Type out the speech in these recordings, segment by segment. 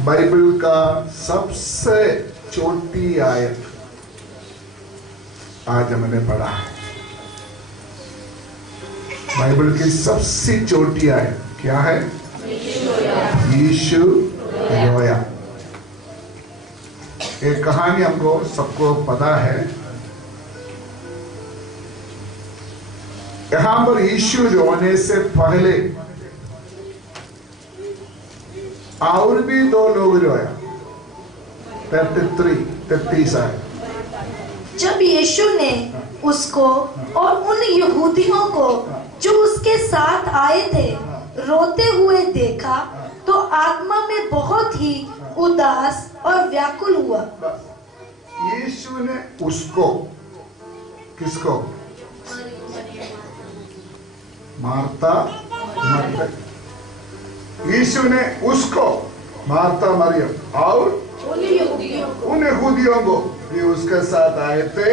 Bible का सबसे छोटी आयत आज हमने पढ़ा है। बाइबल की सबसे छोटी आयत क्या है? यीशु रोया। एक कहानी हमको सबको पता है। यहां पर यीशु रोने से पहले और भी दो लोग रोया। 33 आए। जब यीशु ने उसको और उन यहूदियों को जो उसके साथ आए थे रोते हुए देखा तो आत्मा में बहुत ही उदास और व्याकुल हुआ। यीशु ने उसको, किसको? मार्ता मरियम। यीशु ने उसको, मार्ता मरियम और उन यहूदियों को भी उसके साथ आए थे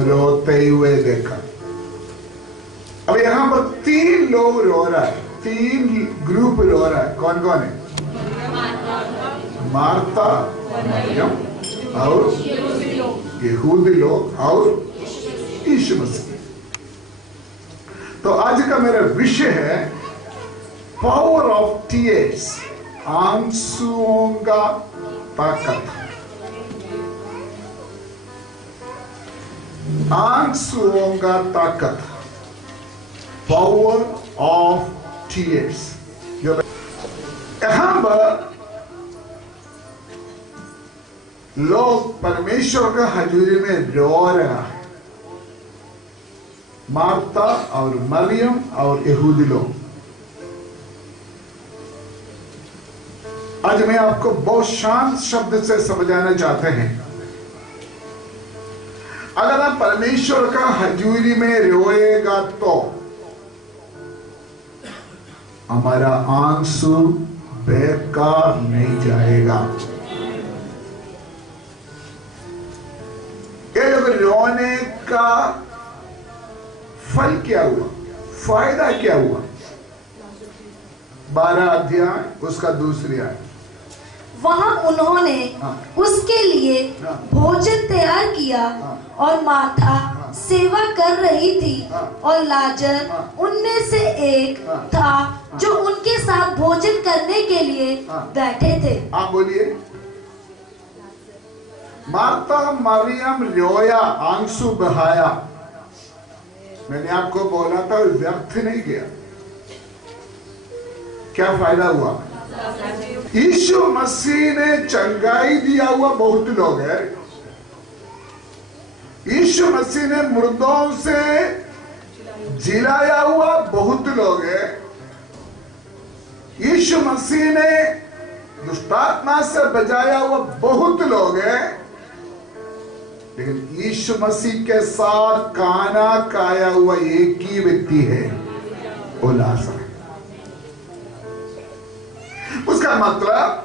रोते हुए देखा। अब यहाँ पर 3 लोग रो रहा है, 3 ग्रुप रो रहा है। कौन कौन है? मार्ता मरियम और यहूदी लोग और यीशु मसीह। तो आज का मेरा विषय है पावर ऑफ टीयर्स, आंसुओं का ताकत। आंसुओं का ताकत, पावर ऑफ टीयर्स। यहां पर लोग परमेश्वर का हजूरी में रो रहा है। मार्ता और मरियम और यहूदी लोग। आज मैं आपको बहुत शांत शब्द से समझाना चाहते हैं। अगर आप परमेश्वर का हजूरी में रोएगा तो हमारा आंसू बेकार नहीं जाएगा। ये लोग रोने का फल क्या हुआ, फायदा क्या हुआ? 12 अध्याय उसका दूसरी आयत। वहां उन्होंने उसके लिए भोजन तैयार किया और मार्था सेवा कर रही थी और लाजर उनमें से एक था जो उनके साथ भोजन करने के लिए बैठे थे। आप बोलिए। मार्था मरियम रोया, आंसू बहाया। मैंने आपको बोला था व्यर्थ नहीं गया। क्या फायदा हुआ? यीशु मसीह ने चंगाई दिया हुआ बहुत लोग हैं। यीशु मसीह ने मुर्दों से जिलाया हुआ बहुत लोग हैं। यीशु मसीह ने दुष्टात्मा से बचाया हुआ बहुत लोग हैं। लेकिन यीशु मसीह के साथ खाना खाया हुआ एक ही व्यक्ति है, वो लाजर। उसका मतलब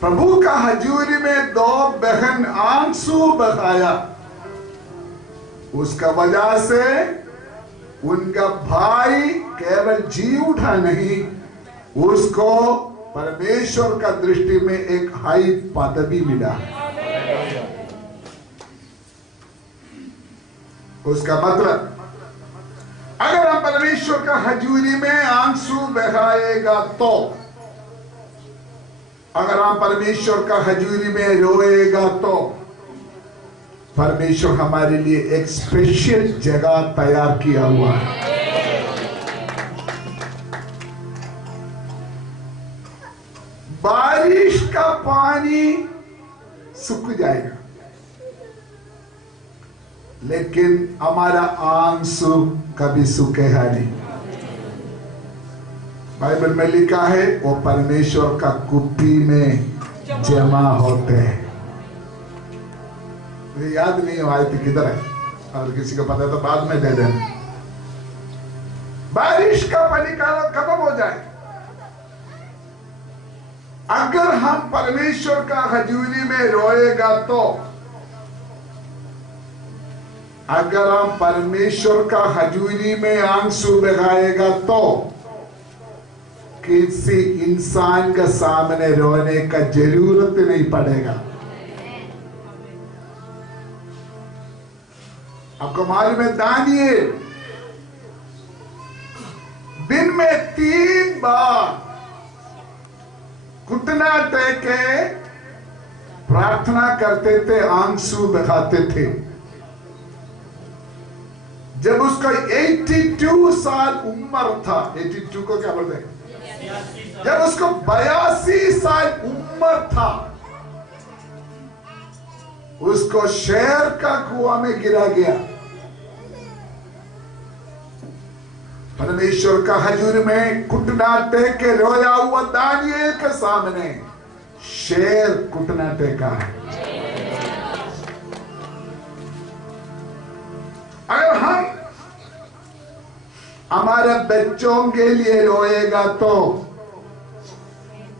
प्रभु का हजूरी में 2 बहन आंसू बहाया। उसका वजह से उनका भाई केवल जी उठा नहीं, उसको परमेश्वर का दृष्टि में एक हाई पदवी मिला। उसका मतलब अगर हम परमेश्वर का हजूरी में आंसू बहाएगा तो, अगर हम परमेश्वर का हजूरी में रोएगा तो परमेश्वर हमारे लिए एक स्पेशल जगह तैयार किया हुआ है। बारिश का पानी सूख जाएगा लेकिन हमारा आंसू कभी सूखेगा नहीं। बाइबल में लिखा है वो परमेश्वर का कुप्पी में जमा होते हैं। मुझे याद नहीं हो आयत किधर है, और किसी को पता है तो बाद में दे देना। बारिश का पानी खत्म हो जाए, अगर हम परमेश्वर का हजूरी में रोएगा तो, अगर हम परमेश्वर का हजूरी में आंसू बहाएगा तो किसी इंसान के सामने रोने का जरूरत नहीं पड़ेगा। आपको मालूम है दानिएल दिन में 3 बार घुटना टेके प्रार्थना करते थे, आंसू बहाते थे। जब उसका 82 साल उम्र था, 82 को क्या बोलते हैं, जब उसको 82 साल उम्र था, उसको शेर का कुआं में गिरा गया। परमेश्वर का हजूर में घुटना टेक के रोया हुआ दानिएल के सामने शेर घुटना टेका है। अगर हम हमारे बच्चों के लिए रोएगा तो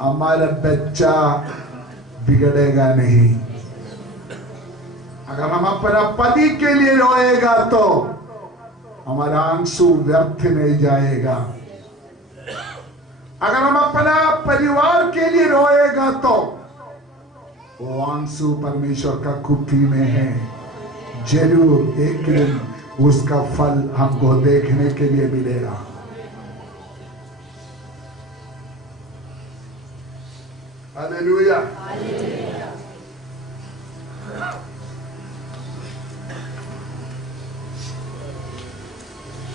हमारा बच्चा बिगड़ेगा नहीं। अगर हम अपना पति के लिए रोएगा तो हमारा आंसू व्यर्थ नहीं जाएगा। अगर हम अपना परिवार के लिए रोएगा तो वो आंसू परमेश्वर का कुप्पी में है। जरूर एक दिन उसका फल हमको देखने के लिए मिलेगा। हालेलुया।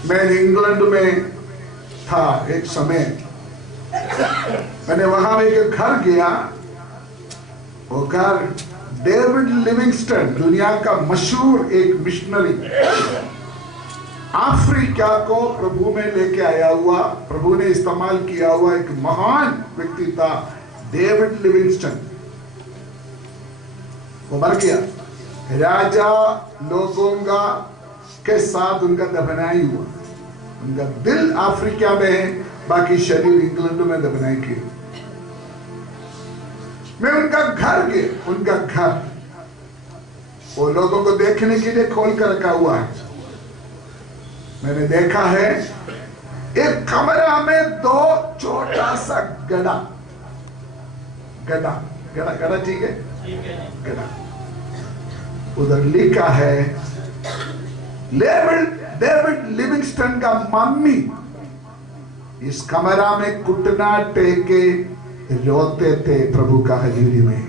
मैं इंग्लैंड में था एक समय, मैंने वहां एक घर गया। वो घर डेविड लिविंगस्टन, दुनिया का मशहूर एक मिशनरी, अफ्रीका को प्रभु में लेके आया हुआ, प्रभु ने इस्तेमाल किया हुआ एक महान व्यक्ति था डेविड लिविंगस्टन। वो मर गया। राजा लोगों का के साथ उनका दफनाई हुआ। उनका दिल अफ्रीका में है, बाकी शरीर इंग्लैंड में दफनाई किया। मैं उनका घर गया। उनका घर वो लोगों को देखने के लिए खोल कर रखा हुआ है। मैंने देखा है एक कमरा में 2 छोटा सा गड़ा ठीक है, गड़ा। उधर लिखा है डेविड लिविंगस्टन का मम्मी इस कमरा में घुटना टेके रोते थे प्रभु का हजूरी में।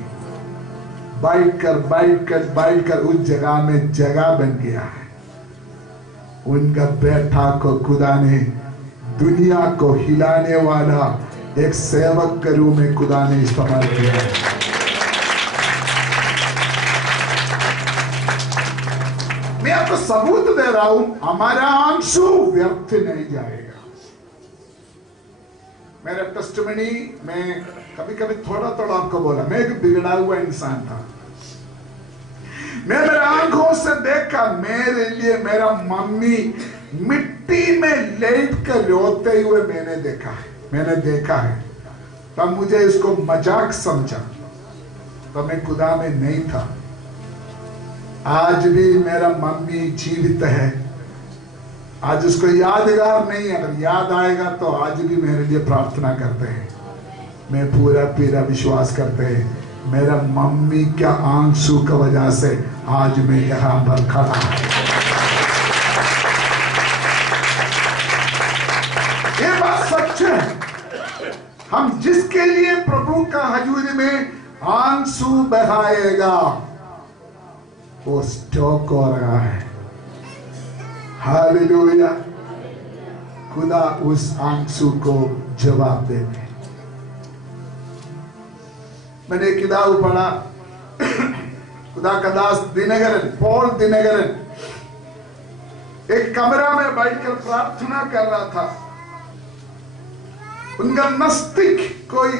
बैठकर उस जगह में जगह बन गया है। उनका बेटा को खुदा ने दुनिया को हिलाने वाला एक सेवक के रूप में खुदा ने इस्तेमाल किया है। मैं आपको सबूत दे रहा हूं, हमारा आंसू व्यर्थ नहीं जाएगा। मेरा टेस्टिमनी में कभी कभी थोड़ा आपको बोला, मैं एक बिगड़ा हुआ इंसान था। मैं मेरे आंखों से देखा, मेरे लिए मेरा मम्मी मिट्टी में लेट कर रोते हुए मैंने देखा है। तब मुझे इसको मजाक समझा, तब मैं खुदा में नहीं था। आज भी मेरा मम्मी जीवित है। आज उसको यादगार नहीं है, अगर याद आएगा तो आज भी मेरे लिए प्रार्थना करते हैं। मैं पूरा विश्वास करते हैं मेरा मम्मी क्या आंसू की वजह से आज मैं यहाँ पर खड़ा हूं। ये बात सच है। हम जिसके लिए प्रभु का हजूरी में आंसू बहाएगा वो स्टॉक हो रहा है। हालेलुया। खुदा उस आंसू को जवाब देते। मैंने किताब पढ़ा, खुदा का दास पॉल दिनकरन एक कमरा में बैठकर प्रार्थना कर रहा था। उनका नजदीक कोई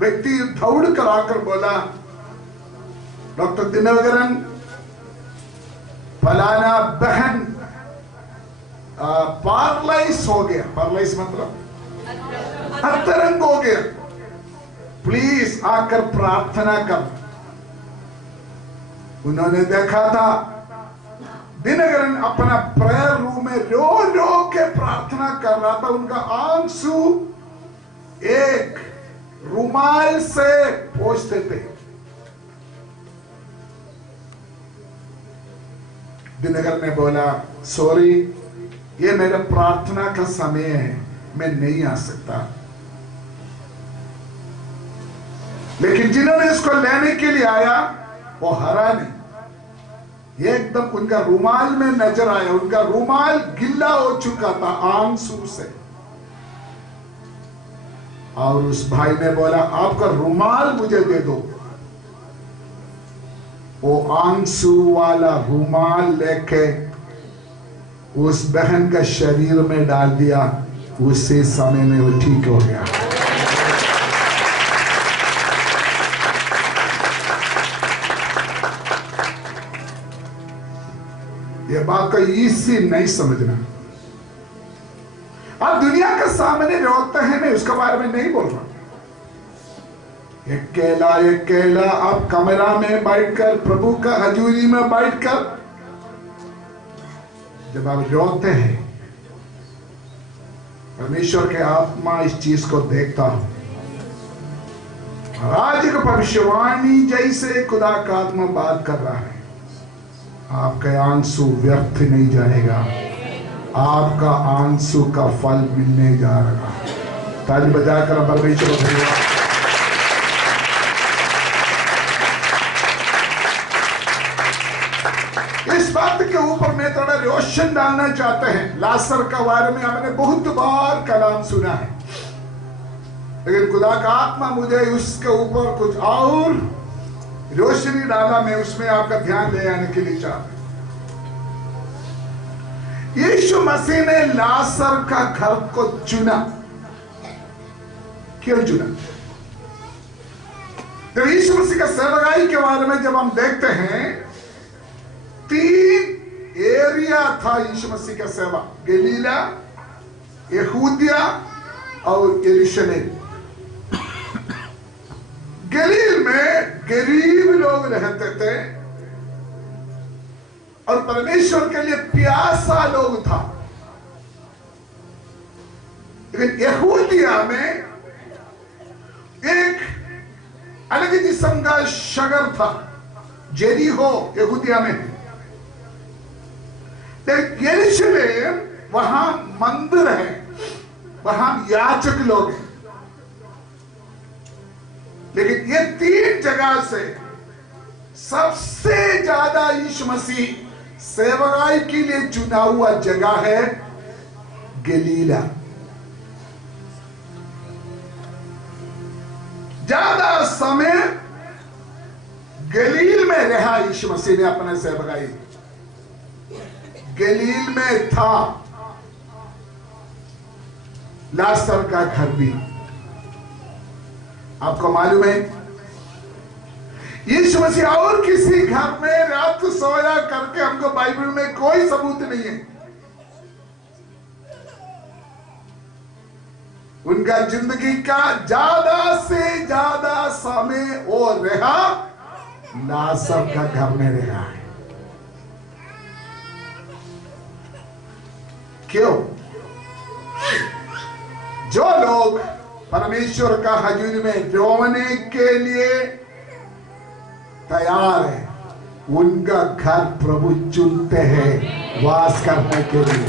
व्यक्ति दौड़ कर आकर बोला, डॉक्टर दिनकरन, फलाना बहन पारलाइज हो गया। पारलाइज मतलब अतरंग हो गया, प्लीज आकर प्रार्थना कर। उन्होंने देखा था दिनकरन अपना प्रेयर रूम में रो के प्रार्थना कर रहा था। उनका आंसू एक रुमाल से पोंछते थे। दिनकर ने बोला, सॉरी, ये मेरा प्रार्थना का समय है, मैं नहीं आ सकता। लेकिन जिन्होंने इसको लेने के लिए आया वो हरा नहीं। ये एकदम उनका रुमाल में नजर आया, उनका रुमाल गिल्ला हो चुका था आंसू से। और उस भाई ने बोला, आपका रुमाल मुझे दे दो। वो आंसू वाला रुमाल लेके उस बहन का शरीर में डाल दिया। उसी समय में वो ठीक हो गया। ये बात को इसी नहीं समझना। आप दुनिया के सामने रोते हैं, मैं उसके बारे में नहीं बोल रहा। अकेला आप कमरा में बैठकर, प्रभु का हजूरी में बैठकर जब आप रोते हैं, परमेश्वर के आत्मा इस चीज को देखता हूं। आज एक भविष्यवाणी जैसे खुदा का आत्मा बात कर रहा है। आपका आंसू व्यर्थ नहीं जाएगा, आपका आंसू का फल मिलने जा रहा है। ताली बजाकर परमेश्वर को धन्यवाद। इस बात के ऊपर मैं थोड़ा रोशन डालना चाहते हैं। लाजर के बारे में हमने बहुत बार कलाम सुना है, लेकिन खुदा का आत्मा मुझे उसके ऊपर कुछ और रोशनी डाला। मैं उसमें आपका ध्यान ले आने के लिए चाहता हूं। यीशु मसीह ने लाजर का घर को चुना। क्यों चुना? जब यीशु मसीह का सेवकाई के बारे में जब हम देखते हैं, 3 एरिया था यीशु मसीह का सेवा। गलीला, यहूदिया और यरूशलेम। गलील में गरीब लोग रहते थे और परमेश्वर के लिए प्यासा लोग था। लेकिन यहूदिया में एक अलग किस्म का शहर था, जेरीहो यहूदिया में। लेकिन यरूशलेम, वहां मंदिर है, वहां याचक लोग हैं। लेकिन ये 3 जगह से सबसे ज्यादा यीशु मसीह सेवकाई के लिए चुना हुआ जगह है गलीला। ज्यादा समय गलील में रहा यीशु मसीह ने अपने सेवकाई। गलील में था लाजर का घर भी। आपको मालूम है, यीशु मसीह और किसी घर में रात सोया करके हमको बाइबल में कोई सबूत नहीं है। उनका जिंदगी का ज्यादा से ज्यादा समय वो रहा लाजर का घर में रहा है। क्यों? जो लोग परमेश्वर का हजूरी में रोने के लिए तैयार है, उनका घर प्रभु चुनते हैं वास करने के लिए।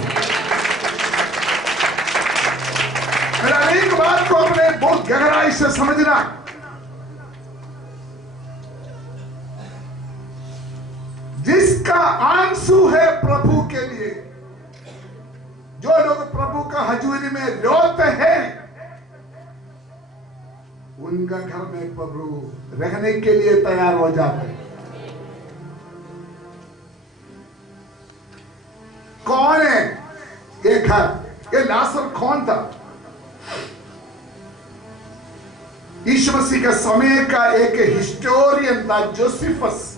मेरा एक बात को अपने बहुत गहराई से समझना। जिसका आंसू है प्रभु के लिए, जो लोग प्रभु का हजूरी में रोते हैं, उनका घर में प्रभु रहने के लिए तैयार हो जाते हैं। कौन है ये घर? ये लाजर कौन था? यीशु मसीह का समय का एक हिस्टोरियन था, जोसेफस।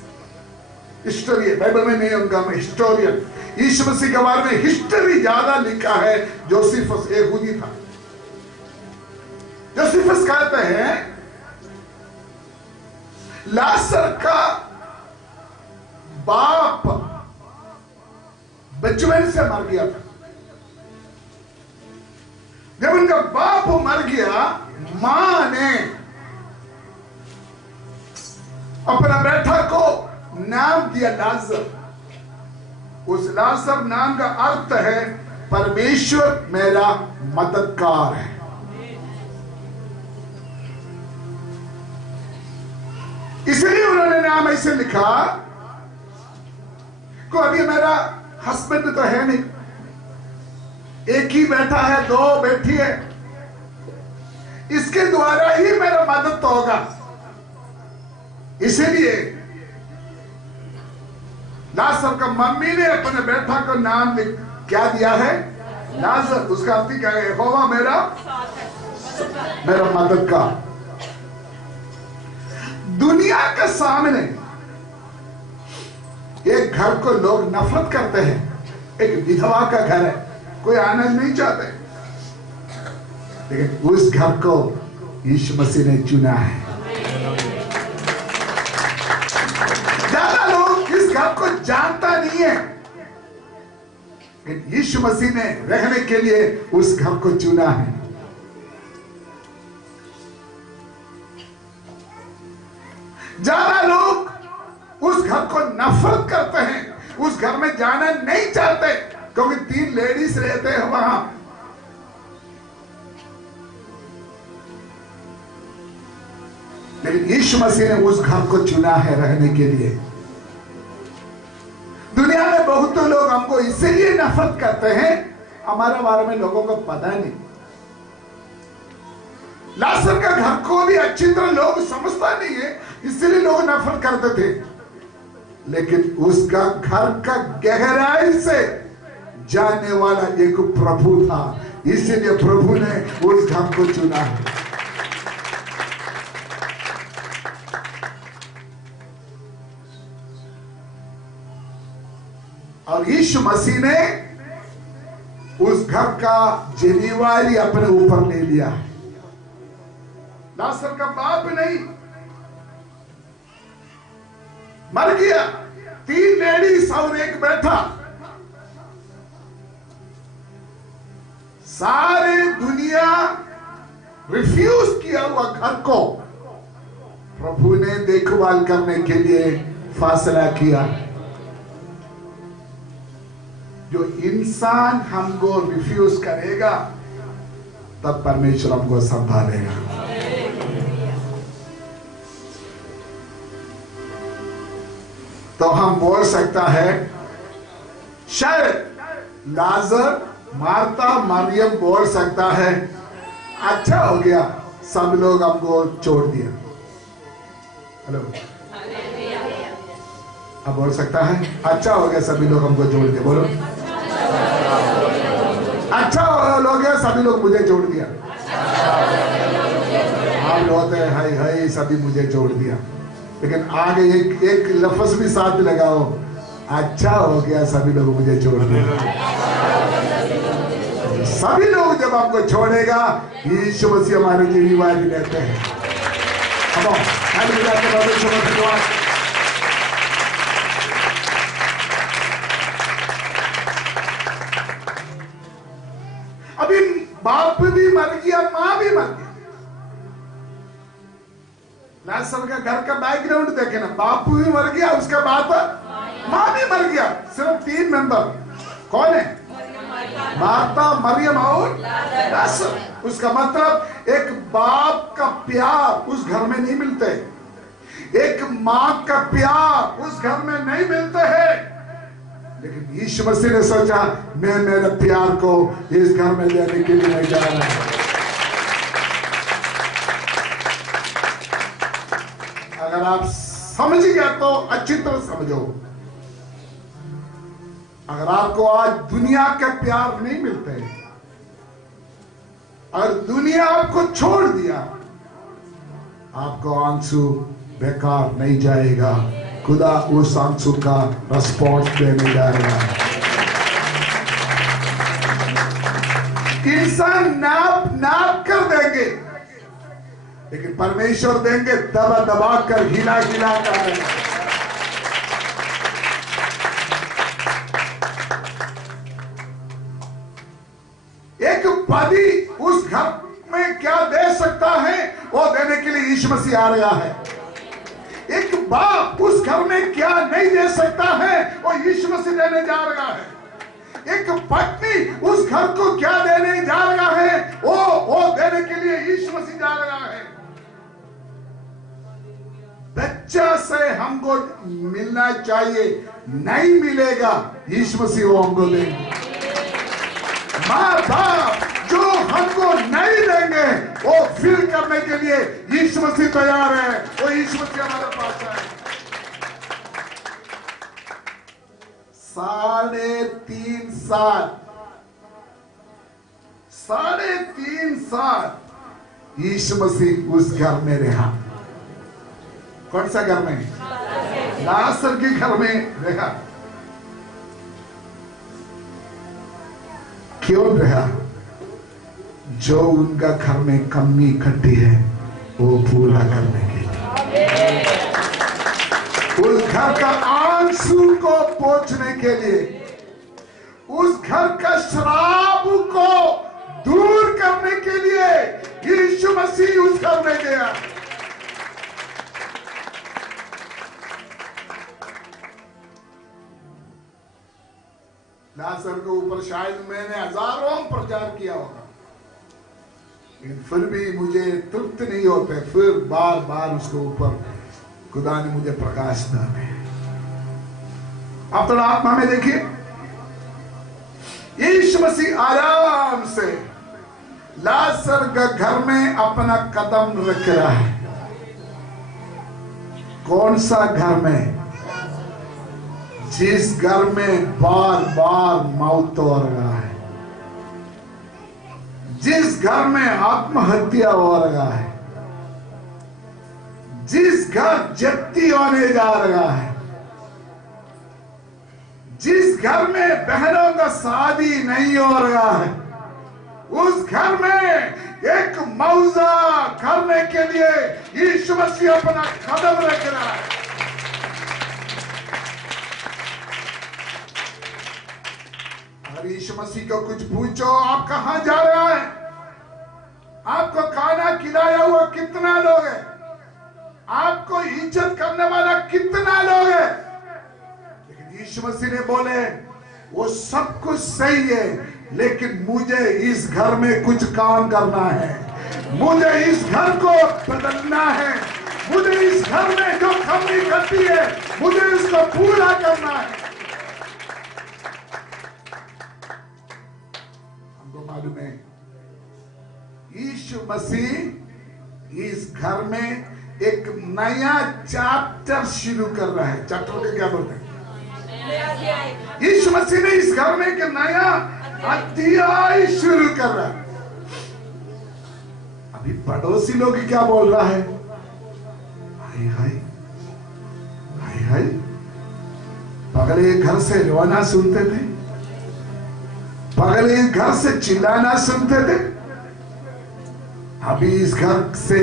हिस्टोरियन बाइबल में नहीं, उनका हिस्टोरियन। यीशु मसीह के बारे में हिस्ट्री ज्यादा लिखा है। जोसेफस यहूदी था। जोसेफस कहते हैं लाजर का बाप बचपन से मर गया था। जब उनका बाप मर गया, मां ने अपना बेटा को नाम दिया लाजर। उस लाजर नाम का अर्थ है परमेश्वर मेरा मददगार है। इसलिए उन्होंने नाम ऐसे लिखा को अभी मेरा हस्बैंड तो है नहीं, एक ही बेटा है, दो बेटी है, इसके द्वारा ही मेरा मदद तो होगा। इसीलिए लाजर का मम्मी ने अपने बेटा को नाम क्या दिया है? लाजर। उसका अर्थ क्या है? यहोवा मेरा मददगार। दुनिया के सामने एक घर को लोग नफरत करते हैं। एक विधवा का घर है, कोई आनंद नहीं चाहते, लेकिन उस घर को यीशु मसीह ने चुना है। ज्यादा लोग इस घर को जानता नहीं है, लेकिन यीशु मसीह ने रहने के लिए उस घर को चुना है। ज्यादा लोग उस घर को नफरत करते हैं, उस घर में जाना नहीं चाहते, क्योंकि 3 लेडीज रहते हैं वहां। लेकिन यीशु मसीह ने उस घर को चुना है रहने के लिए। दुनिया में बहुत लोग हमको इसीलिए नफरत करते हैं, हमारे बारे में लोगों को पता नहीं। लाजर का घर को भी अच्छी तरह लोग समझता नहीं है, इसलिए लोग नफरत करते थे। लेकिन उसका घर का गहराई से जानने वाला एक प्रभु था, इसलिए प्रभु ने उस घर को चुना है। और यीशु मसीह ने उस घर का जिम्मेवारी अपने ऊपर ले लिया है। लाजर का बाप नहीं, मर गया, 3 लेडीज और एक बेटा, सारे दुनिया रिफ्यूज किया हुआ घर को प्रभु ने देखभाल करने के लिए फैसला किया। जो इंसान हमको रिफ्यूज करेगा, तब परमेश्वर हमको संभालेगा। तो हम बोल सकता है, शायद लाजर, मार्ता, मरियम बोल सकता है, अच्छा हो गया सब लोग हमको छोड़ दिया। हेलो, अब बोल सकता है, अच्छा हो गया सभी लोग हमको छोड़ दिया। बोलो, अच्छा हो गया सभी लोग मुझे छोड़ दिया। हम होते हैं, हाय हाय सभी मुझे छोड़ दिया। लेकिन आगे एक लफ्ज भी साथ लगाओ, अच्छा हो गया सभी लोग मुझे छोड़ दिया। सभी लोग जब आपको छोड़ेगा, यीशु मसीह हमारे जिम्मेवारी लेते हैं। अभी बाप भी मर गया, मां भी मर गया। लाजर का घर का बैकग्राउंड देखे ना, बापू भी मर गया, उसके बाद मां भी मर गया। सिर्फ 3 मेंबर कौन है? मार्ता, मरियम और लाजर। उसका मतलब एक बाप का प्यार उस घर में नहीं मिलते, एक मां का प्यार उस घर में नहीं मिलते हैं। लेकिन यीशु मसीह ने सोचा, मैं मेरे प्यार को इस घर में लेने के लिए जा रहा हूं। अगर आप समझ गया तो अच्छी तरह समझो। अगर आपको आज दुनिया के प्यार नहीं मिलते, अगर दुनिया आपको छोड़ दिया, आपको आंसू बेकार नहीं जाएगा। खुदा उस आंसू का रिस्पॉन्स देने जा रहा है। इंसान नाप कर देंगे, लेकिन परमेश्वर देंगे दबा दबा कर, हिला हिला कर। एक पदी उस घर में क्या दे सकता है वो देने के लिए यीशु मसीह आ रहा है। एक बाप उस घर में क्या नहीं दे सकता है वो यीशु मसीह देने जा रहा है। एक पत्नी उस घर को क्या देने जा रहा है वो देने के लिए यीशु मसीह जा रहा है। बच्चा से हमको मिलना चाहिए, नहीं मिलेगा यीशु मसीह वो हमको देंगे। माँ बाप जो हमको नहीं देंगे वो फिल करने के लिए यीशु मसीह तैयार है। वो यीशु मसीह हमारे पास है। 3.5 साल 3.5 साल यीशु मसीह उस घर में रहा। कौन सा घर में? लाजर के घर में रहा। क्यों रहा? जो उनका घर में कमी घटी है वो पूरा करने के लिए, उस घर का आंसू को पोंछने के लिए, उस घर का शराब को दूर करने के लिए यीशु मसीह उस घर में गया। लाजर के ऊपर शायद मैंने हजारों प्रचार किया होगा, लेकिन फिर भी मुझे तृप्त नहीं होते। फिर बार बार उसके ऊपर खुदा ने मुझे प्रकाश डाले। आप थोड़ा आत्मा में देखिए, यीशु मसीह आराम से लाजर के घर में अपना कदम रख रहा है। कौन सा घर में? जिस घर में बार बार मौत हो रहा है, जिस घर में आत्महत्या हो रहा है, जिस घर जप्ती होने जा रहा है, जिस घर में बहनों का शादी नहीं हो रहा है, उस घर में एक मौजा करने के लिए यीशु मसीह अपना कदम रख रहा है। यीशु मसीह को कुछ पूछो, आप कहां जा रहा है? आपको खाना खिलाया हुआ कितना लोग है? आपको इज्जत करने वाला कितना लोग है? लेकिन यीशु मसीह ने बोले वो सब कुछ सही है, लेकिन मुझे इस घर में कुछ काम करना है। मुझे इस घर को बदलना है। मुझे इस घर में जो कमी करती है मुझे इसको पूरा करना है। मालूम है यीशु मसीह इस घर में एक नया चैप्टर शुरू कर रहा है। चैप्टर को क्या बोलते हैं? यीशु मसीह ने इस घर में एक नया अध्याय शुरू कर रहा है। अभी पड़ोसी लोग क्या बोल रहा है? हाय हाय हाय हाय, पगले घर से रोना सुनते थे, पगले घर से चिल्लाना सुनते थे, अभी इस घर से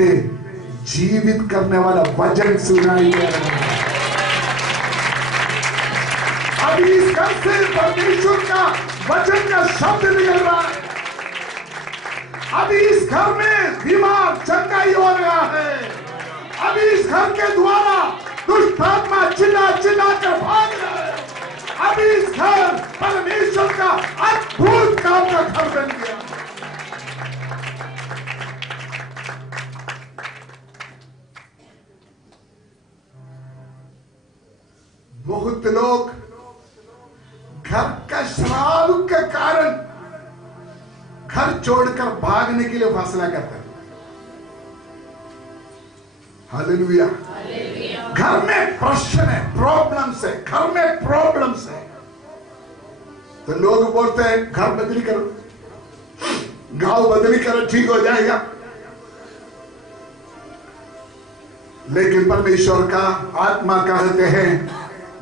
जीवित करने वाला वचन सुनाई दे रहा है। अभी इस घर से परमेश्वर का वचन का शब्द निकल रहा है। अभी इस घर में बीमार चंगाई हो रहा है। अभी इस घर के द्वारा दुष्ट आत्मा चिल्ला चिल्ला कर भाग रहा है। अभी इस घर परमेश्वर का अद्भुत काम का घर बन गया। बहुत लोग घर का शराब के कारण घर छोड़कर भागने के लिए फैसला करते हैं। हालेलुया। घर में प्रश्न है, प्रॉब्लम्स है, घर में प्रॉब्लम्स है, तो लोग बोलते हैं घर बदली करो, गांव बदली करो, ठीक हो जाएगा। लेकिन परमेश्वर का आत्मा कहते हैं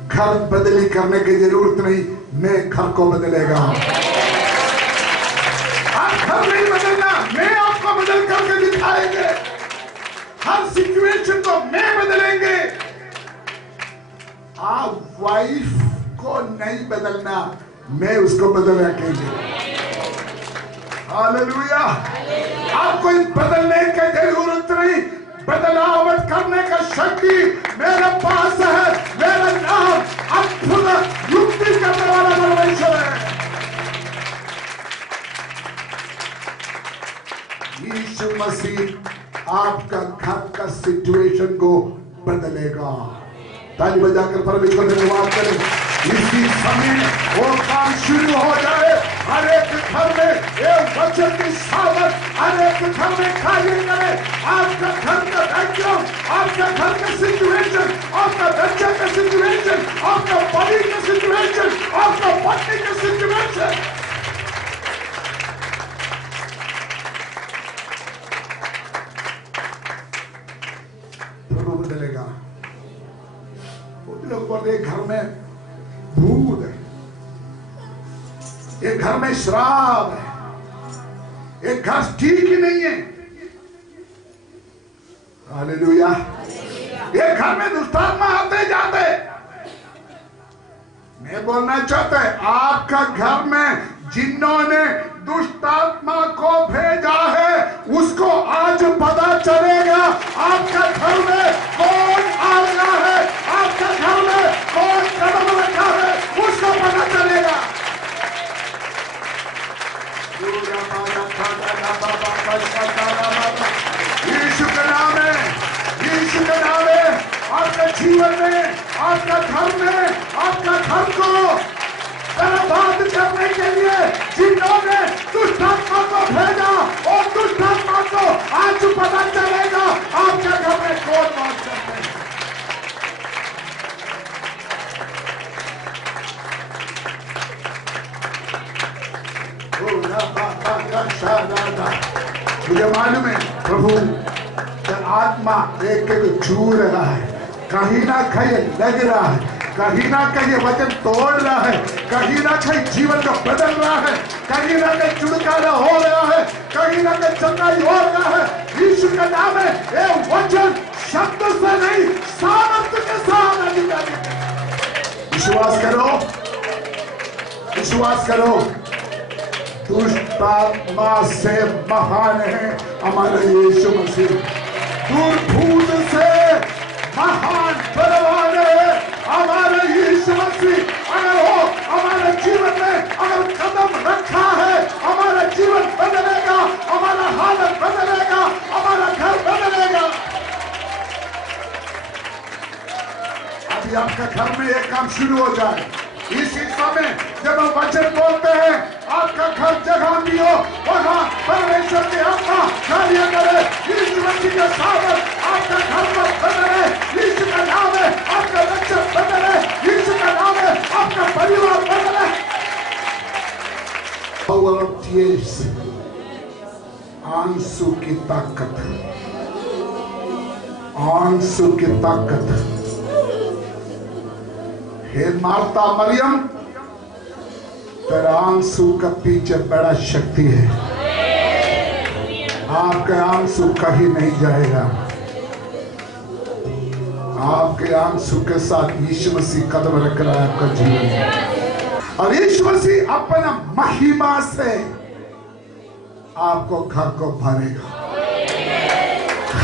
घर बदली करने की जरूरत नहीं, मैं घर को बदलेगा। आप घर नहीं बदलना, मैं आपको बदल करके दिखाएंगे। हर सिचुएशन को मैं बदलेंगे। आप वाइफ को नहीं बदलना, मैं उसको बदल रखेंगे। हालेलुया। आपको इस बदलने की जरूरत नहीं, बदलाव करने का शक्ति मेरे पास है। मेरा नाम अद्भुत युक्ति करने वाला परमेश्वर है। यीशु मसीह आपका घर का सिचुएशन को बदलेगा। ताली बजाकर परमेश्वर धन्यवाद करें। इसी समय वो काम शुरू हो जाए। हर एक घर में एक वचन की सावत हर एक घर में कार्य करे। आपका घर का बैकग्राउंड, आपका घर का सिचुएशन, आपका बच्चे का सिचुएशन, आपका पति का सिचुएशन, आपका पत्नी का सिचुएशन, प्रभु बदलेगा। एक घर में भूत है, एक घर में श्राप है, एक घर ठीक ही नहीं है। हालेलुया। एक घर में दुष्टात्मा आते जाते। मैं बोलना चाहता है, आपका घर में जिन्होंने दुष्टात्मा को भेजा है उसको आज पता चलेगा आपका घर में कौन आ रहा है, आपका घर में कौन कदम रखा है, उसको पता चलेगा। यीशु का नाम है, यीशु का नाम है। आपके जीवन में, आपका घर में, आपका घर को बर्बाद करने के लिए जिन्होंने दुष्टात्मा को भेजा और दुष्टात्मा को आज पता चलेगा आपके घर में कौन बात करते हैं। मुझे मालूम है प्रभु का आत्मा एक एक छू रहा है, कहीं ना कहीं लग रहा है, कहीं ना कहीं वचन तोड़ रहा है, कहीं ना कहीं जीवन को बदल रहा है, कहीं ना कहीं छुटकारा हो रहा है, कहीं ना कहीं चंगाई हो रहा है। यीशु का नाम है। ये वचन शब्द से नहीं, सामर्थ्य के साथ अधिकारी। विश्वास करो, विश्वास करो। दुष्टात्मा से महान है हमारा यीशु मसीह। दुर्भूत से महान बलवान है हमारा यीशु मसीह। अगर वो हमारे जीवन में अगर कदम रखा है, हमारा जीवन बदलेगा, हमारा हालत बदलेगा, हमारा घर बदलेगा। अभी आपका घर में एक काम शुरू हो जाए। इसी समय जब हम वचन बोलते हैं, आपका घर जगह भी हो, वहां परमेश्वर की आत्मा कार्य करे। यीशु मसीह के साथ आपका घर पर बदले। यीशु का नाम है, आपका बच्चा बदले। यीशु का नाम है, आपका परिवार बदले। Power of tears, आंसू की ताकत, आंसू की ताकत। हे मार्ता मरियम, तेरा आंसू का पीछे बड़ा शक्ति है। आपका आंसू कहीं नहीं जाएगा। आपके आंसू के साथ यीशु मसीह कदम रख रहा है आपका जीवन में। और यीशु मसीह अपना महिमा से आपको घर को भरेगा।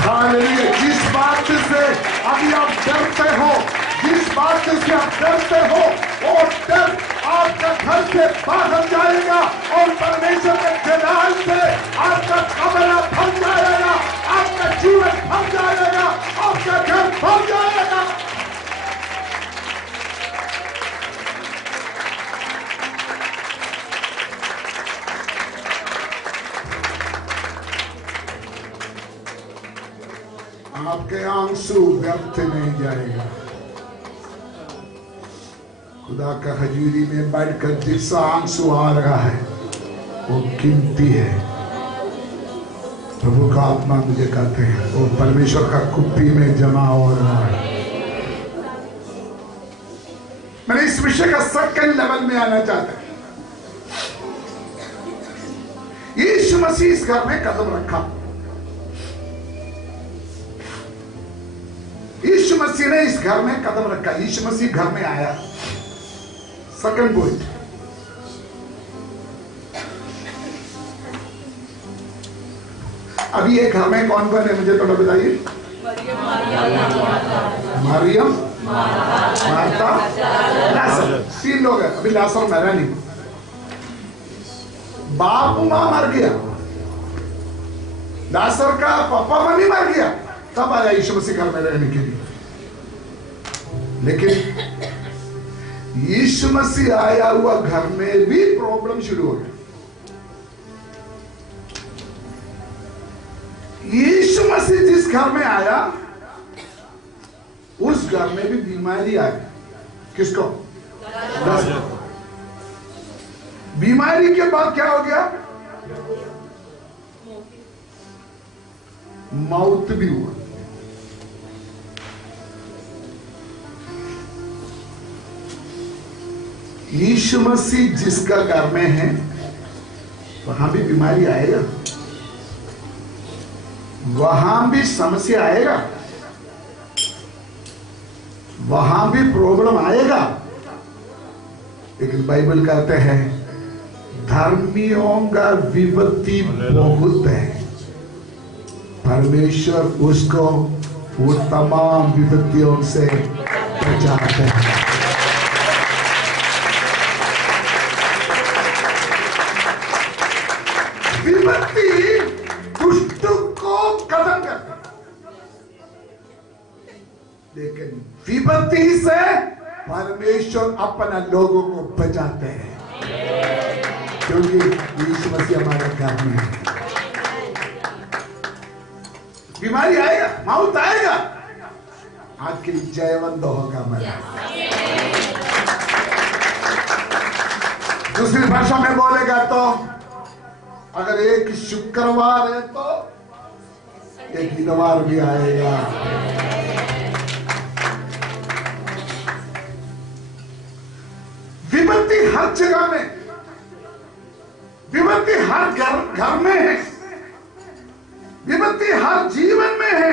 हालेलुया। जिस बात से अभी आप डरते हो, जिस बात से आप डरते हो, वो डर आपका घर से बाहर जाएगा और परमेश्वर के जलाल से आपका कमरा भर जाएगा, आपका जीवन भर जाएगा, आपका घर भर जाएगा। आपके आंसू व्यर्थ नहीं जाएगा। खुदा का हजूरी में बैठकर जिसका आंसू आ रहा है वो कीमती है। प्रभु का आत्मा मुझे कहते हैं वो परमेश्वर का कुप्पी में जमा हो रहा है। मैंने इस विषय का सेकंड लेवल में आना चाहता है। यीशु मसीह इस घर में कदम रखा। यीशु मसीह ने इस घर में कदम रखा। यीशु मसीह घर में आया। सेकंड पॉइंट, अभी ये घर में कौन कौन है मुझे थोड़ा बताइए। मरियम, मार्था, लाजर, 3 लोग हैं। अभी लाजर मरा नहीं, बाप मां मर गया, लाजर का पापा मम्मी मर गया, तब आया यीशु मसीह घर में रहने के लिए। लेकिन यीशु मसीह आया हुआ घर में भी प्रॉब्लम शुरू हो गया। यीशु मसीह जिस घर में आया उस घर में भी बीमारी आई। किसको? बीमारी के बाद क्या हो गया? मौत भी हुआ। यीशु मसीह जिसका घर में है वहां भी बीमारी आएगा, वहां भी समस्या आएगा, वहां भी प्रॉब्लम आएगा। लेकिन बाइबल कहते हैं धर्मियों का विपत्ति बहुत है, परमेश्वर उसको वो तमाम विपत्तियों से बचाते हैं। विपत्ति दुष्ट को खत्म करती, लेकिन विपत्ति से परमेश्वर अपना लोगों को बचाते हैं, क्योंकि यीशु मसीह हमारे घर में है। बीमारी आएगा, मौत आएगा, आखिर जयवंत होगा मेरा। दूसरी भाषा में बोलेगा तो अगर एक शुक्रवार है तो एक इतवार भी आएगा। विपत्ति हर जगह में, विपत्ति हर घर में है, विपत्ति हर जीवन में है,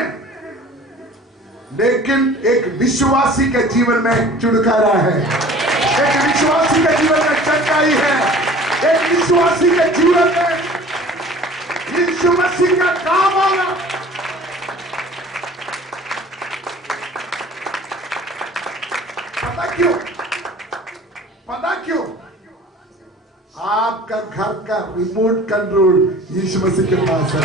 लेकिन एक विश्वासी के जीवन में छुटकारा है, एक विश्वासी के जीवन में सच्चाई है, एक विश्वासी के जीवन में यीशु मसीह का काम होगा। पता क्यों? पता क्यों? आपका घर का रिमोट कंट्रोल यीशु मसीह के पास है।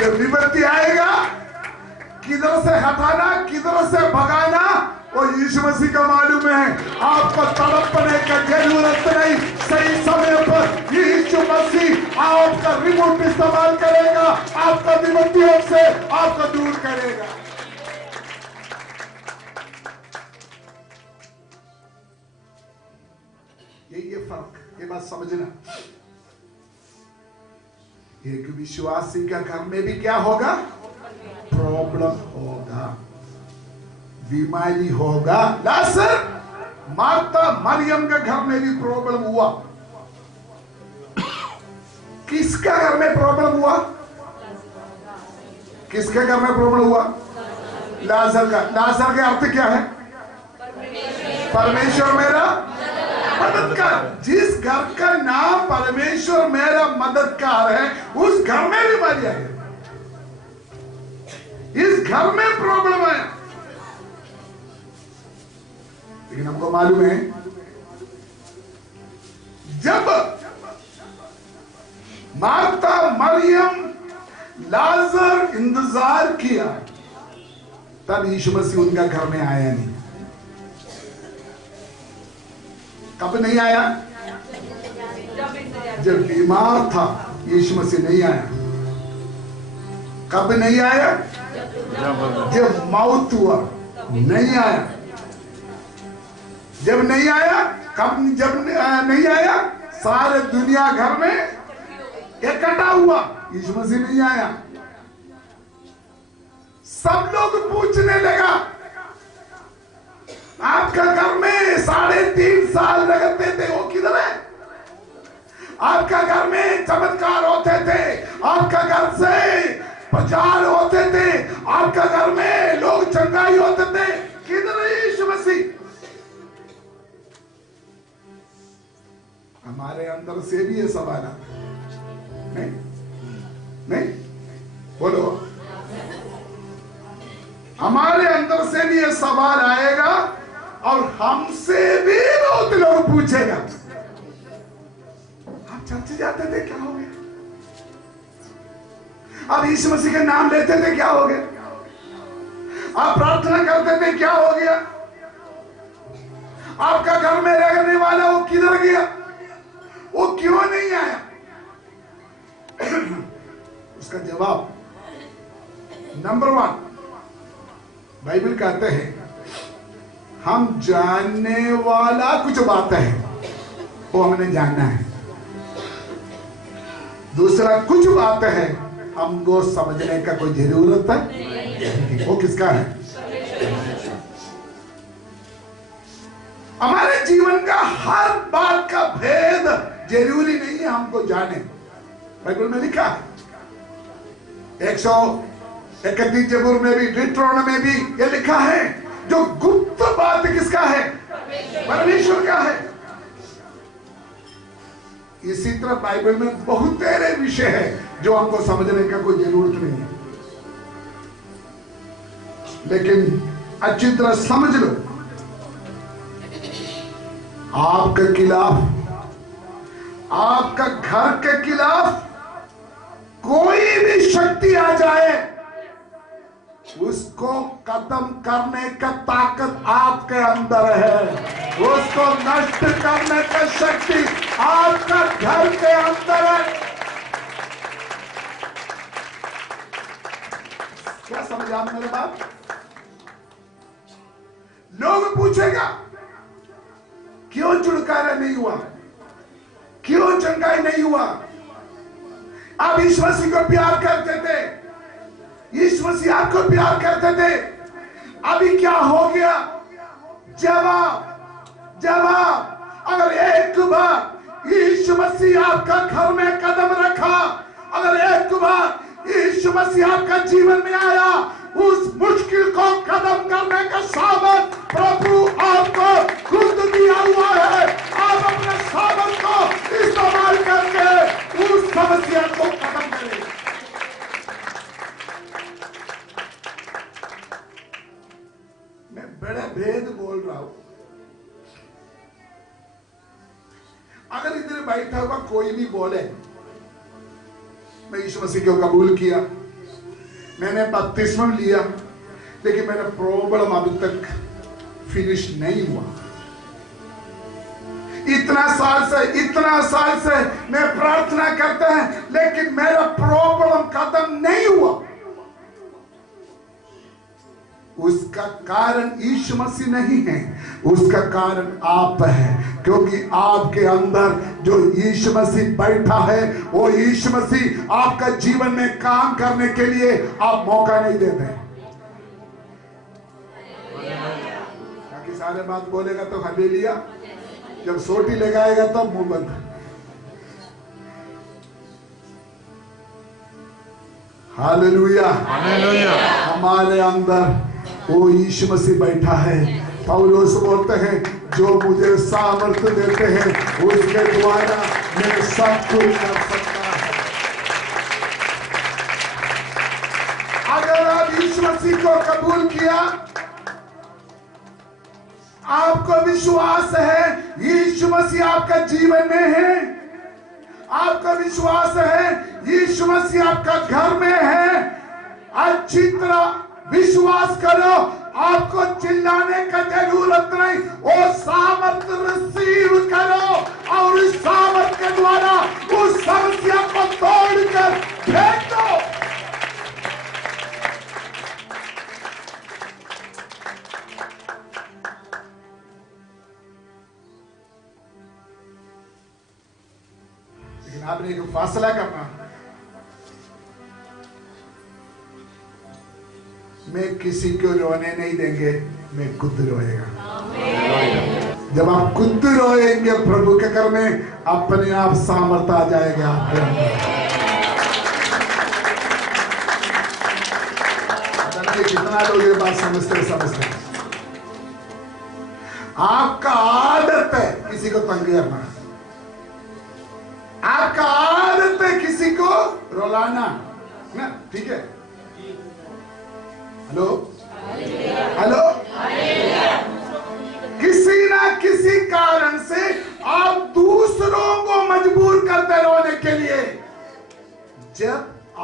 जब विपत्ति आएगा, किधर से हटाना, किधर से भगाना, वो यीशु मसीह का मालूम है। आपको तड़पने का जरूरत नहीं, सही समय पर यीशु मसीह आपका रिमोट इस्तेमाल करेगा, आपका विपत्तियों से आपको दूर करेगा। ये फर्क, ये बात समझना। एक विश्वासी का घर में भी क्या होगा? प्रॉब्लम होगा, बीमारी होगा। लाजर, मार्था, मरियम के घर में भी प्रॉब्लम हुआ। किसका घर में प्रॉब्लम हुआ? किसके घर में प्रॉब्लम हुआ? लाजर का। लाजर का अर्थ क्या है? परमेश्वर मेरा मददगार। जिस घर का नाम परमेश्वर मेरा मददगार है, उस घर में बीमारी आई। इस घर में प्रॉब्लम है। लेकिन हमको मालूम है जब मार्था, मरियम, लाजर इंतजार किया, तब यीशु मसीह उनका घर में आया नहीं। कब नहीं आया? जब बीमार था यीशु मसीह नहीं आया। कब नहीं आया? जब मौत हुआ नहीं आया। जब नहीं आया, कब जब नहीं आया? सारे दुनिया घर में इकट्ठा हुआ, यीशु मसीह नहीं आया। सब लोग पूछने लगा, आपका घर में 3.5 साल लगते थे, वो किधर है? आपका घर में चमत्कार होते थे, आपका घर से प्रचार होते थे, आपका घर में लोग चंगाई होते थे, किधर है यीशु मसीह? हमारे अंदर से भी ये सवाल आता है। नहीं नहीं बोलो, हमारे अंदर से भी ये सवाल आएगा और हमसे भी बहुत लोग पूछेगा, आप चर्च जाते थे क्या हो गया? आप यीशु मसीह के नाम लेते थे क्या हो गया? आप प्रार्थना करते थे क्या हो गया? आपका घर में रहने वाला वो किधर गया? वो क्यों नहीं आया? उसका जवाब नंबर 1, बाइबल कहते हैं हम जानने वाला कुछ बातें हैं वो हमने जानना है। दूसरा, कुछ बातें हैं हमको समझने का कोई जरूरत है। वो किसका है? हमारे जीवन का हर बात का भेद जरूरी नहीं है हमको जाने। बाइबल में लिखा है 131 जबूर में भी, डिट्रोन में भी ये लिखा है, जो गुप्त बात किसका है? परमेश्वर का है। इसी तरह बाइबल में बहुत सारे विषय है जो हमको समझने का कोई जरूरत नहीं है, लेकिन अच्छी तरह समझ लो, आपके खिलाफ, आपका घर के खिलाफ कोई भी शक्ति आ जाए, उसको खत्म करने का ताकत आपके अंदर है। उसको नष्ट करने का शक्ति आपका घर के अंदर है। क्या समझ आप मेरे बात? लोग पूछेगा क्यों छुटकारा नहीं हुआ, क्यों चंगाई नहीं हुआ? आप यीशु मसीह को प्यार करते थे, यीशु मसीह आपको प्यार करते थे, अभी क्या हो गया? जवाब अगर एक बार यीशु मसीह आपका घर में कदम रखा, अगर एक बार यीशु मसीह आपका जीवन में आया, उस मुश्किल को खत्म करने का सामर्थ प्रभु आपको खुद दिया हुआ है। आप अपने सामर्थ को इस्तेमाल करके उस समस्या को खत्म करें। मैं बड़े भेद बोल रहा हूं। अगर इधर बैठा हुआ कोई भी बोले मैं यीशु मसीह को कबूल किया, मैंने बपतिस्मा लिया, लेकिन मेरा प्रॉब्लम अभी तक फिनिश नहीं हुआ, इतना साल से मैं प्रार्थना करता है लेकिन मेरा प्रॉब्लम खत्म नहीं हुआ, उसका कारण यीशु मसीह नहीं है, उसका कारण आप है। क्योंकि आपके अंदर जो यीशु मसीह बैठा है, वो यीशु मसीह आपका जीवन में काम करने के लिए आप मौका नहीं देते। बाकी सारे बात बोलेगा तो हालेलुया, जब सोटी लगाएगा तो मुंह बंद। हालेलुया, हमारे अंदर वो यीशु मसीह बैठा है। पौलुस बोलते हैं जो मुझे सामर्थ्य देते हैं उसके द्वारा मैं सब कुछ कर सकता हूं। अगर आप यीशु मसीह को कबूल किया, आपको विश्वास है यीशु मसीह आपका जीवन में है, आपका विश्वास है यीशु मसीह आपका घर में है, अच्छी तरह विश्वास करो, आपको चिल्लाने का जरूरत नहीं, वो सामर्थ्य रिसीव करो और इस सामर्थ्य के द्वारा उस समस्या को तोड़कर फेंक दो। लेकिन आपने एक फैसला करना, मैं किसी को रोने नहीं देंगे, मैं खुद रोएगा। जब आप खुद रोएंगे प्रभु के घर में, अपने आप सामर्थ्य आ जाएगा आपके अंदर। कितना लोग ये बात समझते आपका आदत है किसी को तंग करना, किसी को रुलाना ना, ठीक है? हेलो हेलो, किसी ना किसी कारण से आप दूसरों को मजबूर करते रोने के लिए। जब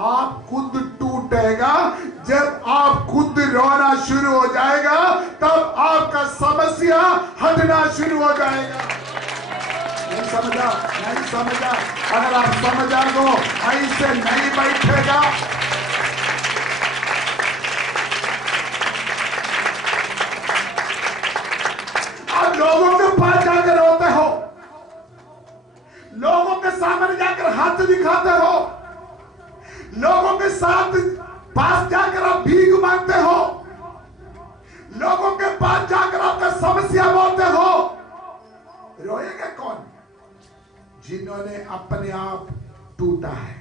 आप खुद टूटेगा, जब आप खुद रोना शुरू हो जाएगा, तब आपका समस्या हटना शुरू हो जाएगा। नहीं समझा? नहीं समझा? अगर आप समझा तो ऐसे नहीं बैठेगा। आप लोगों के पास जाकर रोते हो, लोगों के सामने जाकर हाथ दिखाते हो, लोगों के साथ पास जाकर आप भीख मांगते हो, लोगों के पास जाकर आपका समस्या बोलते हो। रोएगा कौन? जिन्होंने अपने आप टूटा है।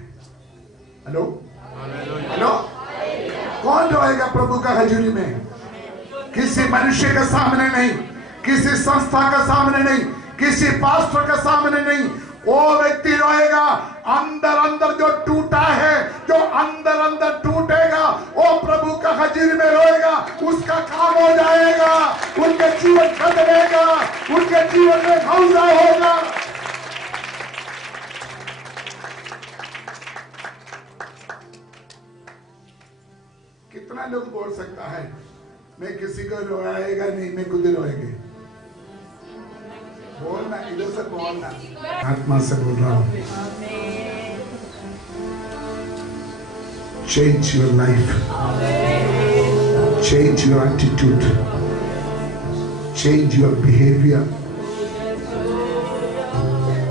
हेलो हेलो, कौन रोएगा प्रभु का हजूरी में? किसी मनुष्य के सामने नहीं, किसी संस्था के सामने नहीं, किसी पास्टर के सामने नहीं। वो व्यक्ति रोएगा अंदर अंदर, जो टूटा है, जो अंदर अंदर टूटेगा, वो प्रभु का हजूरी में रोएगा। उसका काम हो जाएगा, उनके जीवन बदलेगा, उनके जीवन में मौजा होगा। कितना लोग बोल सकता है मैं किसी को रोएगा नहीं, मैं खुद रोएंगे? बोलना, इधर से बोलना, आत्मा से बोल रहा हूं। Change your life, change your attitude, change your behavior.